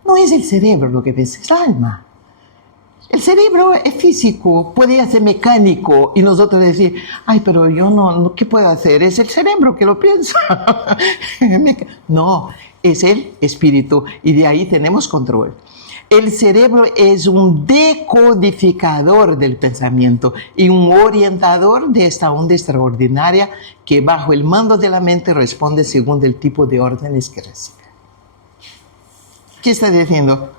No es el cerebro lo que piensa, es el alma. El cerebro es físico, puede ser mecánico, y nosotros decir, ay, pero yo no, ¿qué puedo hacer? Es el cerebro que lo piensa. No, es el espíritu, y de ahí tenemos control. El cerebro es un decodificador del pensamiento y un orientador de esta onda extraordinaria que bajo el mando de la mente responde según el tipo de órdenes que recibe. ¿Qué está diciendo?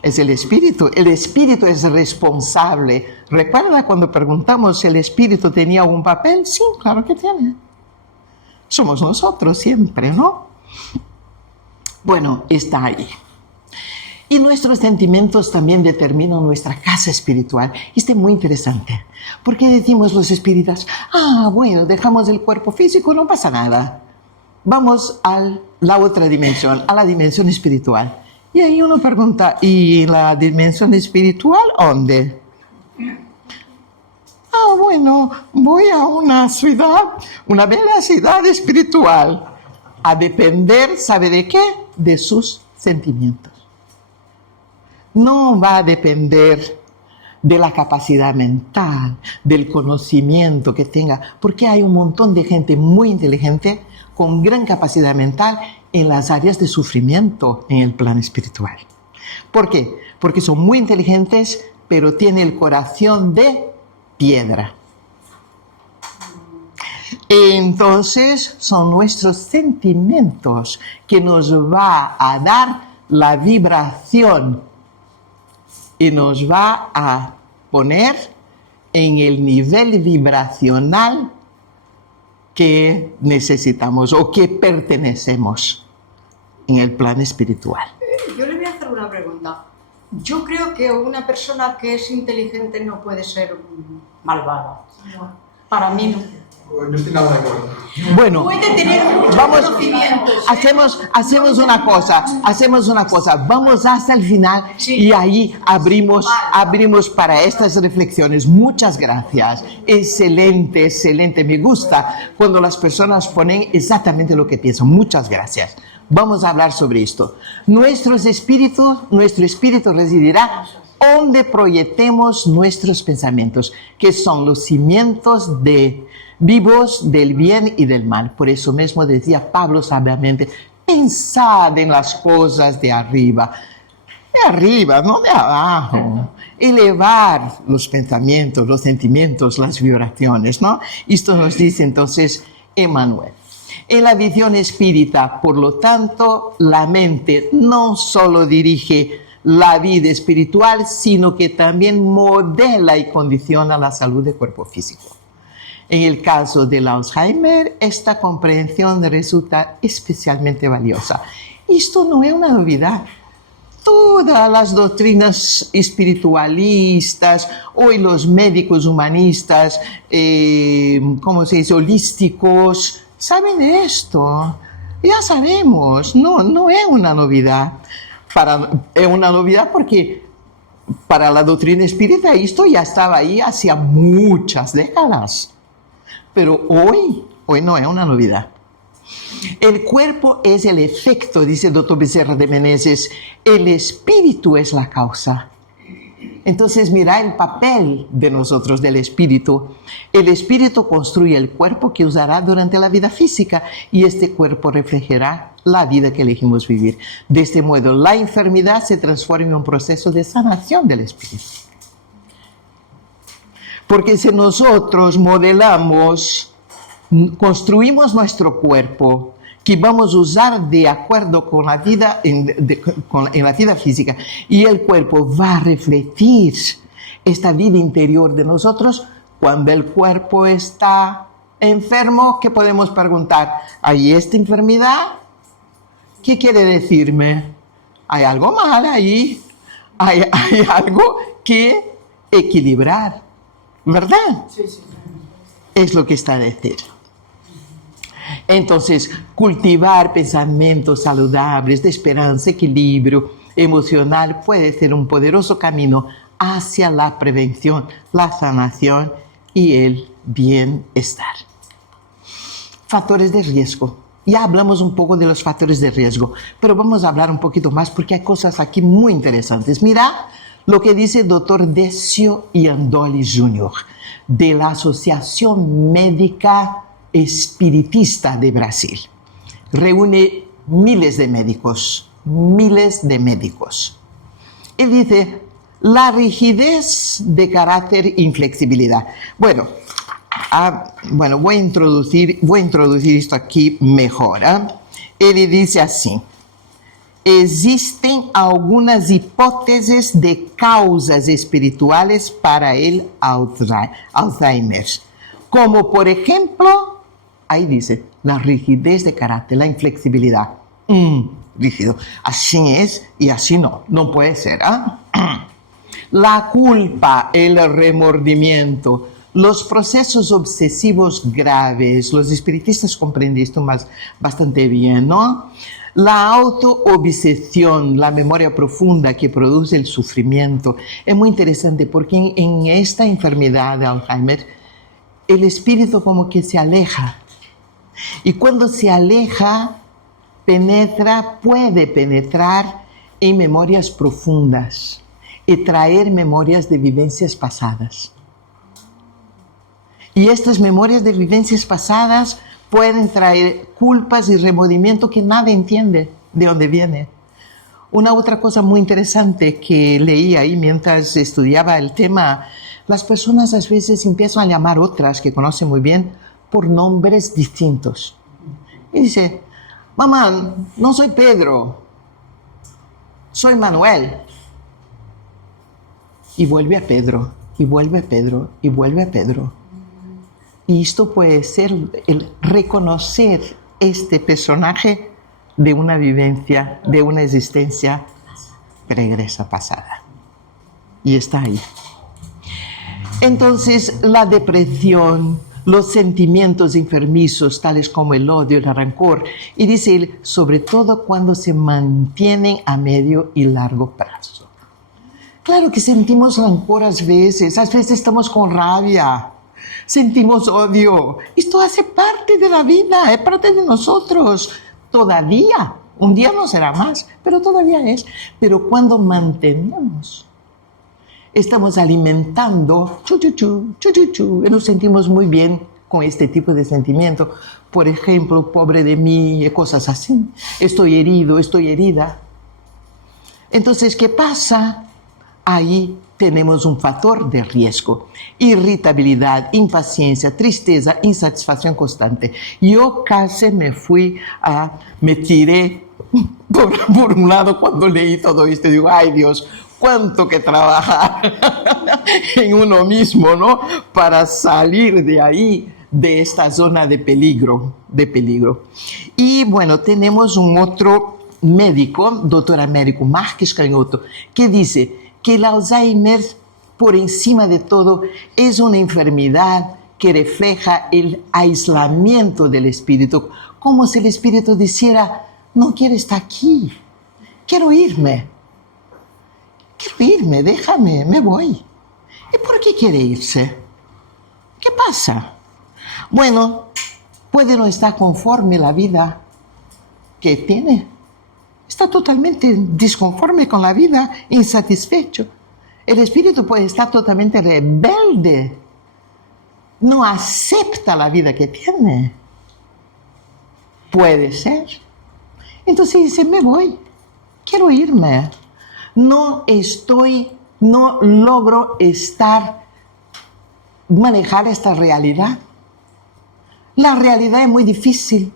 Es el espíritu. El espíritu es responsable. ¿Recuerda cuando preguntamos si el espíritu tenía un papel? Sí, claro que tiene. Somos nosotros siempre, ¿no? Bueno, está ahí. Y nuestros sentimientos también determinan nuestra casa espiritual. Esto es muy interesante. Porque decimos los espíritas, bueno, dejamos el cuerpo físico, no pasa nada. Vamos a la otra dimensión, a la dimensión espiritual. Y ahí uno pregunta, ¿y la dimensión espiritual dónde? Bueno, voy a una ciudad, una bella ciudad espiritual. A depender, ¿sabe de qué? De sus sentimientos. No va a depender de la capacidad mental, del conocimiento que tenga, porque hay un montón de gente muy inteligente con gran capacidad mental en las áreas de sufrimiento en el plano espiritual. ¿Por qué? Porque son muy inteligentes, pero tienen el corazón de piedra. Entonces son nuestros sentimientos que nos va a dar la vibración y nos va a poner en el nivel vibracional que necesitamos o que pertenecemos en el plano espiritual. Yo le voy a hacer una pregunta. Yo creo que una persona que es inteligente no puede ser malvada. No. Para mí no. No estoy nada de acuerdo. Bueno, Puede tener muchos conocimientos. hacemos una cosa, vamos hasta el final y ahí abrimos para estas reflexiones. Muchas gracias, excelente, me gusta cuando las personas ponen exactamente lo que piensan. Muchas gracias. Vamos a hablar sobre esto. Nuestro espíritu residirá donde proyectemos nuestros pensamientos, que son los cimientos vivos del bien y del mal. Por eso mismo decía Pablo sabiamente, pensad en las cosas de arriba, no de abajo. Elevar los pensamientos, los sentimientos, las vibraciones, ¿no? Esto nos dice entonces Emmanuel. En la visión espírita, por lo tanto, la mente no solo dirige la vida espiritual, sino que también modela y condiciona la salud del cuerpo físico. En el caso del Alzheimer, esta comprensión resulta especialmente valiosa. Esto no es una novedad. Todas las doctrinas espiritualistas, hoy los médicos humanistas, holísticos, saben esto. Ya sabemos, no es una novedad. Es una novedad porque para la doctrina espírita esto ya estaba ahí hacía muchas décadas. Pero hoy no es una novedad. El cuerpo es el efecto, dice el doctor Becerra de Menezes. El espíritu es la causa. Entonces, mira el papel de nosotros, del espíritu. El espíritu construye el cuerpo que usará durante la vida física y este cuerpo reflejará la vida que elegimos vivir. De este modo, la enfermedad se transforma en un proceso de sanación del espíritu. Porque si nosotros modelamos, construimos nuestro cuerpo que vamos a usar de acuerdo con la vida en la vida física y el cuerpo va a refletir esta vida interior de nosotros, cuando el cuerpo está enfermo, ¿qué podemos preguntar? ¿Hay esta enfermedad? ¿Qué quiere decirme? ¿Hay algo mal ahí? ¿Hay algo que equilibrar? ¿Verdad? Sí. Es lo que está a decir. Entonces, cultivar pensamientos saludables de esperanza, equilibrio emocional puede ser un poderoso camino hacia la prevención, la sanación y el bienestar. Factores de riesgo. Ya hablamos un poco de los factores de riesgo, pero vamos a hablar un poquito más porque hay cosas aquí muy interesantes. Mira lo que dice el doctor Decio Iandoli Jr. de la Asociación Médica Espiritista de Brasil. Reúne miles de médicos. Y dice, la rigidez de carácter e inflexibilidad. Bueno, voy a introducir esto aquí mejor. Él dice así, existen algunas hipótesis de causas espirituales para el Alzheimer, como por ejemplo, ahí dice, la rigidez de carácter, la inflexibilidad. rígido. Así es y así no puede ser. La culpa, el remordimiento, los procesos obsesivos graves, los espiritistas comprenden esto bastante bien, ¿no? La autoobsesión, la memoria profunda que produce el sufrimiento, es muy interesante porque en esta enfermedad de Alzheimer, el espíritu como que se aleja. Y cuando se aleja, puede penetrar en memorias profundas y traer memorias de vivencias pasadas. Y estas memorias de vivencias pasadas pueden traer culpas y remordimiento que nadie entiende de dónde viene. Una otra cosa muy interesante que leí ahí mientras estudiaba el tema, las personas a veces empiezan a llamar otras que conocen muy bien por nombres distintos. Y dice, mamá, no soy Pedro, soy Manuel. Y vuelve a Pedro, y vuelve a Pedro, y vuelve a Pedro. Y esto puede ser el reconocer este personaje de una vivencia, de una existencia pregresa pasada. Y está ahí. Entonces, la depresión, los sentimientos enfermizos, tales como el odio, el rencor, y dice él, sobre todo cuando se mantienen a medio y largo plazo. Claro que sentimos rencor a veces estamos con rabia. Sentimos odio. Esto hace parte de la vida, es parte de nosotros. Todavía, un día no será más, pero todavía es. Pero cuando mantenemos, estamos alimentando, y nos sentimos muy bien con este tipo de sentimiento. Por ejemplo, pobre de mí, cosas así. Estoy herido, estoy herida. Entonces, ¿qué pasa? Ahí tenemos un factor de riesgo. Irritabilidad, impaciencia, tristeza, insatisfacción constante. Yo casi me tiré por un lado cuando leí todo esto. Digo, ay Dios, cuánto que trabajar en uno mismo, ¿no? Para salir de ahí, de esta zona de peligro. Y bueno, tenemos un otro médico, doctor Américo Márquez Canhoto, que dice que el Alzheimer, por encima de todo, es una enfermedad que refleja el aislamiento del espíritu, como si el espíritu dijera, no quiero estar aquí, quiero irme, déjame, me voy. ¿Y por qué quiere irse? ¿Qué pasa? Bueno, puede no estar conforme la vida que tiene. Está totalmente disconforme con la vida, insatisfecho. El espíritu puede estar totalmente rebelde. No acepta la vida que tiene. Puede ser. Entonces dice, me voy, quiero irme. No logro manejar esta realidad. La realidad es muy difícil.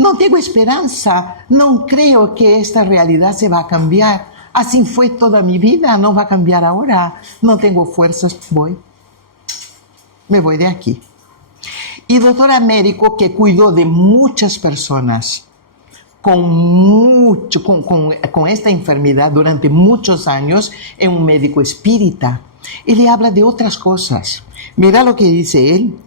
No tengo esperanza, no creo que esta realidad se va a cambiar. Así fue toda mi vida, no va a cambiar ahora. No tengo fuerzas, me voy de aquí. Y doctor Américo, que cuidó de muchas personas con esta enfermedad durante muchos años, es un médico espírita. Él le habla de otras cosas. Mira lo que dice él,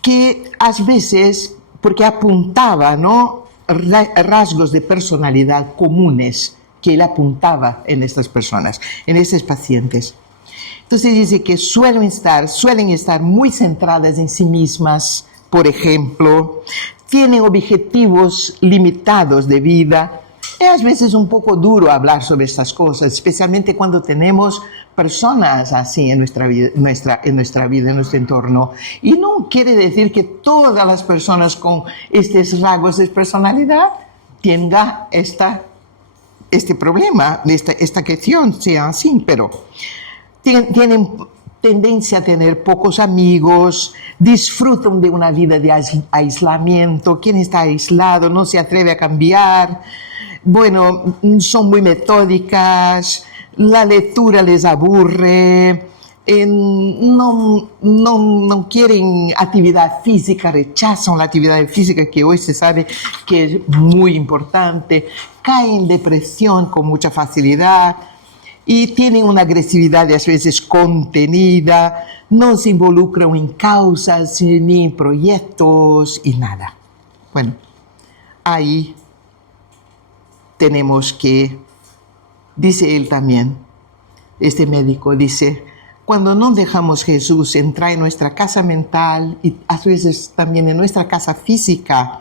que a veces, porque apuntaba, ¿no?, rasgos de personalidad comunes que él apuntaba en estas personas, en estos pacientes. Entonces dice que suelen estar muy centradas en sí mismas, por ejemplo, tienen objetivos limitados de vida. Es a veces un poco duro hablar sobre estas cosas, especialmente cuando tenemos personas así en nuestra vida, en nuestro entorno. Y no quiere decir que todas las personas con estos rasgos de personalidad tengan este problema, esta cuestión, sea así, pero tienen tendencia a tener pocos amigos, disfrutan de una vida de aislamiento. Quien está aislado no se atreve a cambiar. Bueno, son muy metódicas, la lectura les aburre, no quieren actividad física, rechazan la actividad física que hoy se sabe que es muy importante, caen en depresión con mucha facilidad y tienen una agresividad a veces contenida, no se involucran en causas ni en proyectos y nada. Bueno, ahí tenemos que, dice él también, este médico dice, cuando no dejamos a Jesús entrar en nuestra casa mental y a veces también en nuestra casa física,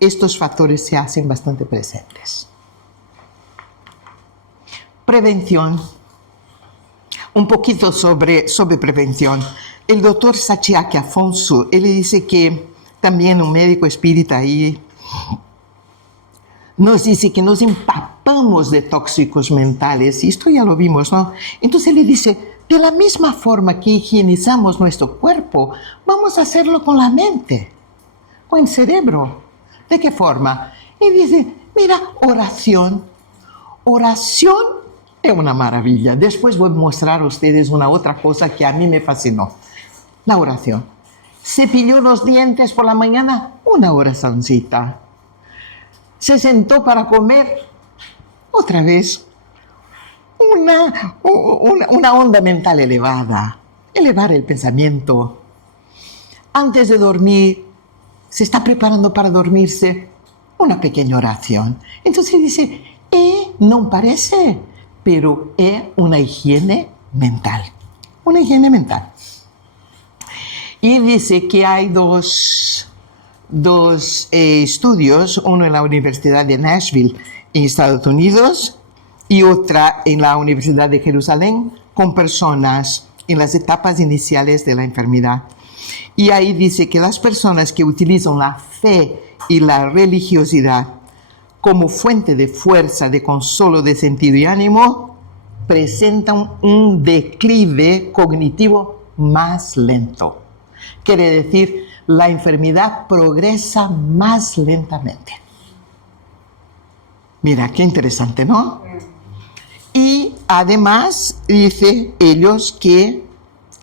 estos factores se hacen bastante presentes. Prevención. Un poquito sobre prevención. El doctor Sachiaki Afonso, él dice que también un médico espírita ahí nos dice que nos empapamos de tóxicos mentales, y esto ya lo vimos, ¿no? Entonces él le dice, de la misma forma que higienizamos nuestro cuerpo, vamos a hacerlo con la mente, con el cerebro. ¿De qué forma? Y dice, mira, oración. Oración es una maravilla. Después voy a mostrar a ustedes una otra cosa que a mí me fascinó. La oración. Cepilló los dientes por la mañana, una oracioncita. Se sentó para comer, otra vez, una onda mental elevada, elevar el pensamiento. Antes de dormir, se está preparando para dormirse, una pequeña oración. Entonces dice, no parece, pero es una higiene mental. Una higiene mental. Y dice que hay dos estudios, uno en la Universidad de Nashville en Estados Unidos y otra en la Universidad de Jerusalén con personas en las etapas iniciales de la enfermedad. Y ahí dice que las personas que utilizan la fe y la religiosidad como fuente de fuerza, de consuelo, de sentido y ánimo, presentan un declive cognitivo más lento. Quiere decir, la enfermedad progresa más lentamente. Mira, qué interesante, ¿no? Y además, dice ellos que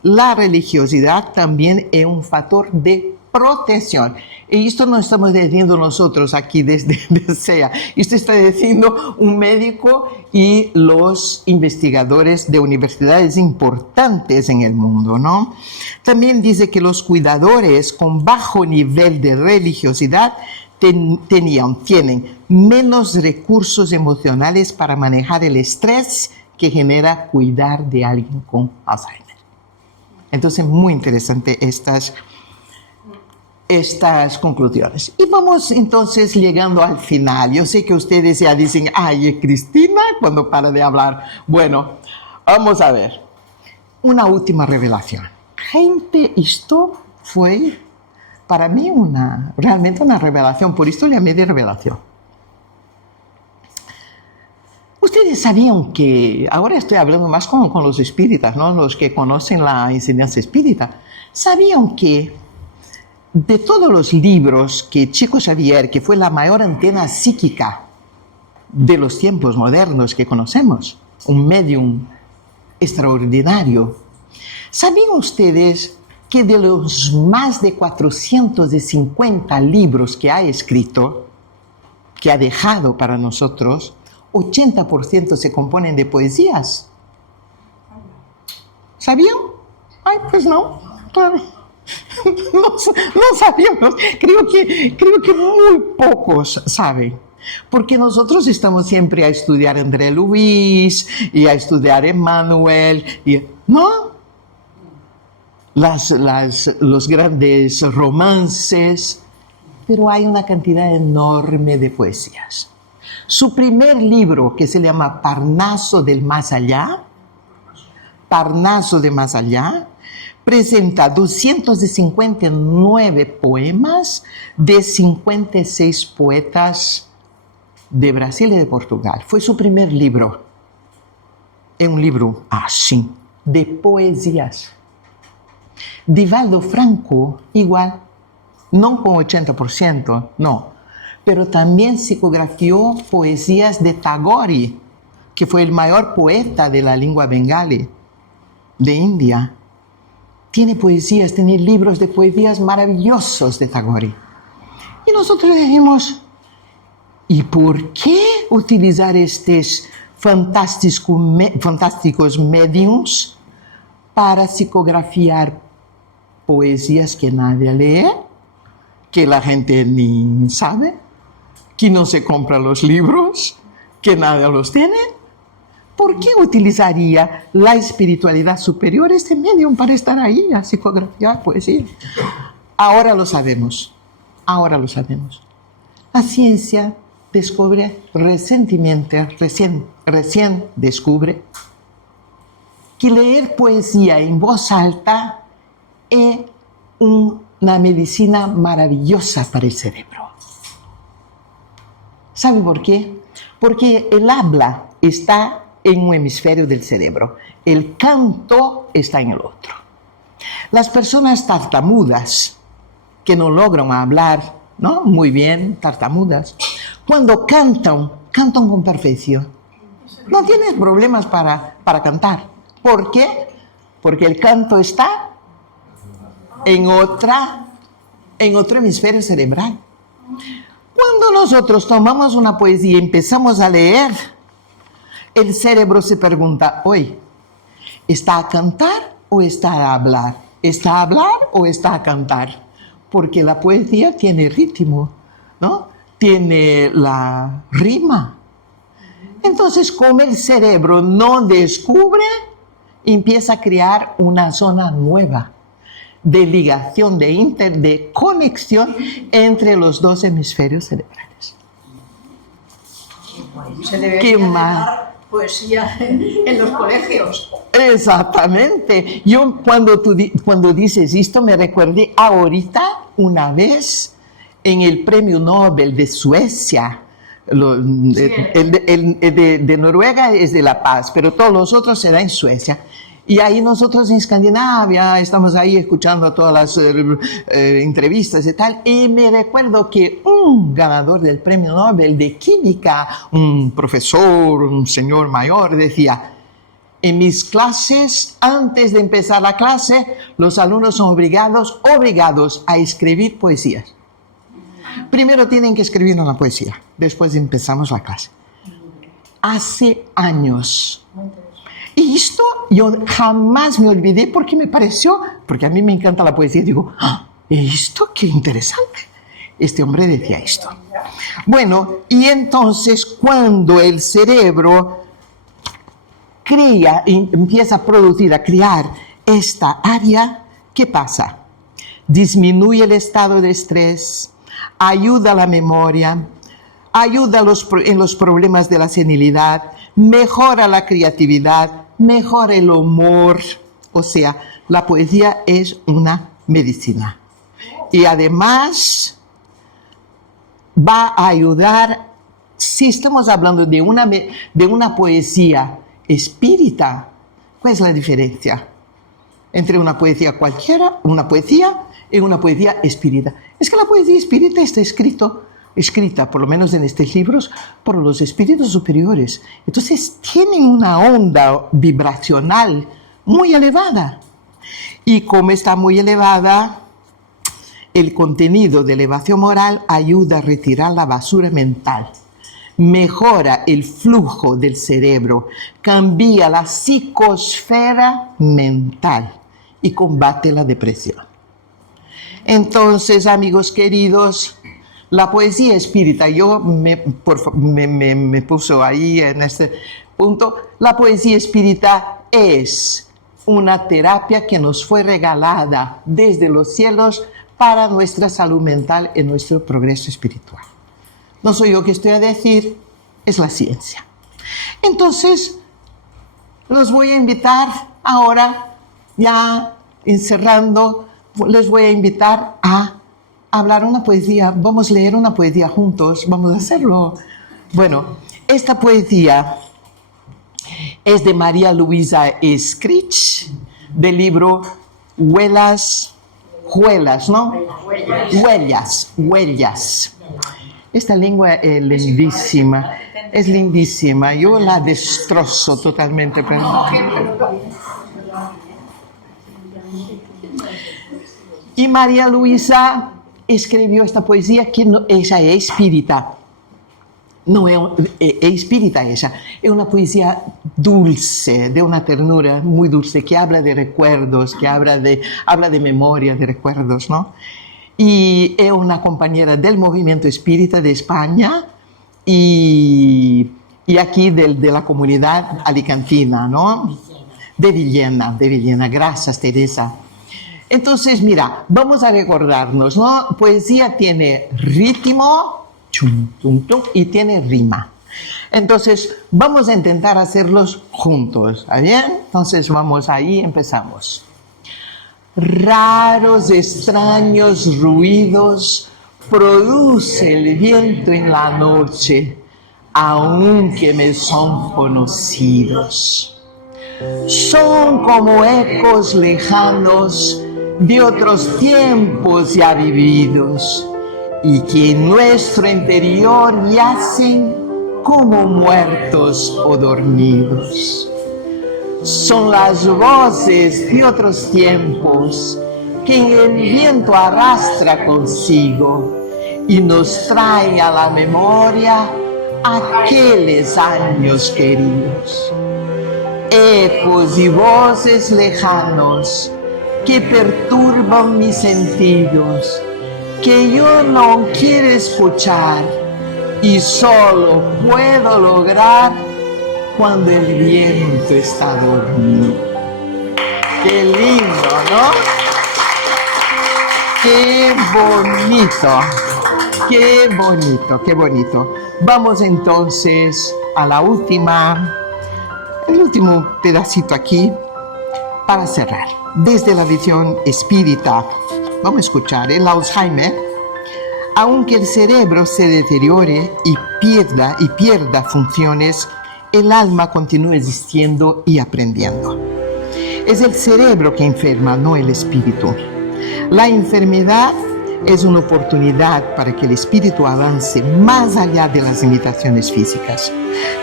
la religiosidad también es un factor de protección. Y esto no estamos diciendo nosotros aquí desde SEA. Esto está diciendo un médico y los investigadores de universidades importantes en el mundo, ¿no? También dice que los cuidadores con bajo nivel de religiosidad tienen menos recursos emocionales para manejar el estrés que genera cuidar de alguien con Alzheimer. Entonces, muy interesante estas conclusiones. Y vamos entonces llegando al final. Yo sé que ustedes ya dicen, ay, Cristina, cuando para de hablar. Bueno, vamos a ver. Una última revelación. Gente, esto fue para mí realmente una revelación. Por esto le llamé de revelación. Ustedes sabían que, ahora estoy hablando más con los espíritas, ¿no? Los que conocen la enseñanza espírita. ¿Sabían que de todos los libros que Chico Xavier, que fue la mayor antena psíquica de los tiempos modernos que conocemos, un medium extraordinario, ¿sabían ustedes que de los más de 450 libros que ha escrito, que ha dejado para nosotros, 80% se componen de poesías? ¿Sabían? Ay, pues no, claro. No sabíamos. Creo que muy pocos saben. Porque nosotros estamos siempre a estudiar André Luis y a estudiar Emmanuel. ¿No? Los grandes romances. Pero hay una cantidad enorme de poesías. Su primer libro, que se llama Parnaso del Más Allá, Parnaso del Más Allá, presenta 259 poemas de 56 poetas de Brasil y de Portugal. Fue su primer libro. Es un libro así, de poesías. Divaldo Franco, igual, no con 80%, no, pero también psicografió poesías de Tagore, que fue el mayor poeta de la lengua bengalí de India. tiene poesías, tiene libros de poesías maravillosos de Tagore. Y nosotros decimos, ¿y por qué utilizar estos fantásticos mediums para psicografiar poesías que nadie lee, que la gente ni sabe, que no se compra los libros, que nadie los tiene? ¿Por qué utilizaría la espiritualidad superior este medium para estar ahí a psicografiar poesía? Ahora lo sabemos, ahora lo sabemos. La ciencia descubre recién descubre que leer poesía en voz alta es una medicina maravillosa para el cerebro. ¿Sabe por qué? Porque el habla está en un hemisferio del cerebro, el canto está en el otro. Las personas tartamudas que no logran hablar, ¿no?, muy bien, tartamudas, cuando cantan con perfección. No tienen problemas para cantar. ¿Por qué? Porque el canto está en otro hemisferio cerebral. Cuando nosotros tomamos una poesía y empezamos a leer, el cerebro se pregunta, oye, ¿está a cantar o está a hablar? ¿Está a hablar o está a cantar? Porque la poesía tiene ritmo, ¿no? Tiene la rima. Entonces, como el cerebro no descubre, empieza a crear una zona nueva de ligación, de conexión entre los dos hemisferios cerebrales. Se debería de dar poesía en los colegios. Exactamente. Yo cuando dices esto me recuerdé ahorita una vez en el Premio Nobel de Suecia. De Noruega es de la paz, pero todos los otros se da en Suecia. Y ahí nosotros en Escandinavia estamos ahí escuchando todas las entrevistas y tal. Y me recuerdo que un ganador del Premio Nobel de Química, un profesor, un señor mayor, decía, en mis clases, antes de empezar la clase, los alumnos son obligados a escribir poesías. Primero tienen que escribir una poesía, después empezamos la clase. Hace años. Y esto yo jamás me olvidé porque me pareció, porque a mí me encanta la poesía, digo, esto qué interesante. Este hombre decía esto. Bueno, y entonces cuando el cerebro empieza a producir, a crear esta área, ¿qué pasa? Disminuye el estado de estrés, ayuda a la memoria, ayuda en los problemas de la senilidad, mejora la creatividad, mejora el humor. O sea, la poesía es una medicina. Y además va a ayudar, si estamos hablando de una poesía espírita, ¿cuál es la diferencia entre una poesía cualquiera, una poesía y una poesía espírita? Es que la poesía espírita está escrita, por lo menos en estos libros, por los espíritus superiores. Entonces tienen una onda vibracional muy elevada. Y como está muy elevada, el contenido de elevación moral ayuda a retirar la basura mental, mejora el flujo del cerebro, cambia la psicosfera mental y combate la depresión. Entonces, amigos queridos, la poesía espírita, yo me puso ahí en este punto, la poesía espírita es una terapia que nos fue regalada desde los cielos para nuestra salud mental y nuestro progreso espiritual. No soy yo que estoy a decir, es la ciencia. Entonces, los voy a invitar ahora, ya encerrando, les voy a invitar a hablar una poesía. Vamos a leer una poesía juntos, vamos a hacerlo. Bueno, esta poesía es de María Luisa Escrich, del libro Huellas, ¿no? Huellas. Esta lengua es lindísima, yo la destrozo totalmente. Pero... Y María Luisa escribió esta poesía que ella es espírita. No es espírita ella, es una poesía dulce, de una ternura muy dulce, que habla de recuerdos, que habla de memoria, de recuerdos, ¿no? Y es una compañera del movimiento espírita de España y aquí de la comunidad alicantina, ¿no? De Villena. Gracias, Teresa. Entonces, mira, vamos a recordarnos, ¿no? Poesía tiene ritmo, chum, tum, tum, y tiene rima. Entonces, vamos a intentar hacerlos juntos, ¿está bien? Entonces, vamos ahí, empezamos. Raros, extraños ruidos produce el viento en la noche, aunque me son conocidos. Son como ecos lejanos de otros tiempos ya vividos y que en nuestro interior yacen como muertos o dormidos. Son las voces de otros tiempos que el viento arrastra consigo y nos trae a la memoria aquellos años queridos. Ecos y voces lejanos que perturban mis sentidos, que yo no quiero escuchar y solo puedo lograr cuando el viento está dormido. ¡Qué lindo!, ¿no? ¡Qué bonito! ¡Qué bonito! ¡Qué bonito! Vamos entonces a la el último pedacito aquí para cerrar. Desde la visión espírita, vamos a escuchar el Alzheimer. Aunque el cerebro se deteriore y pierda funciones, el alma continúa existiendo y aprendiendo. Es el cerebro que enferma, no el espíritu. La enfermedad es una oportunidad para que el espíritu avance más allá de las limitaciones físicas.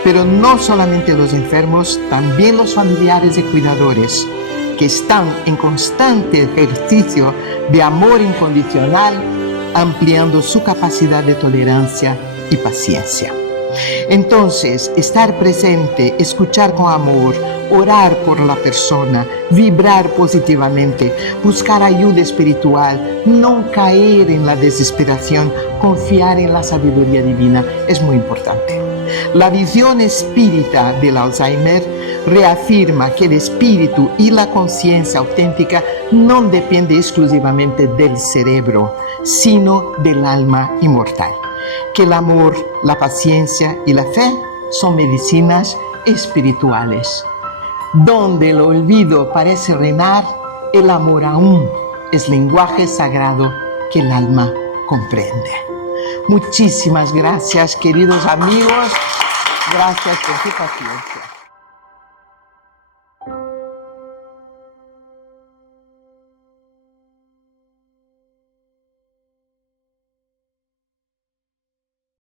Pero no solamente los enfermos, también los familiares y cuidadores, que están en constante ejercicio de amor incondicional, ampliando su capacidad de tolerancia y paciencia. Entonces, estar presente, escuchar con amor, orar por la persona, vibrar positivamente, buscar ayuda espiritual, no caer en la desesperación, confiar en la sabiduría divina es muy importante. La visión espírita del Alzheimer reafirma que el espíritu y la conciencia auténtica no dependen exclusivamente del cerebro, sino del alma inmortal. Que el amor, la paciencia y la fe son medicinas espirituales. Donde el olvido parece reinar, el amor aún es lenguaje sagrado que el alma comprende. Muchísimas gracias, queridos amigos. Gracias por su paciencia.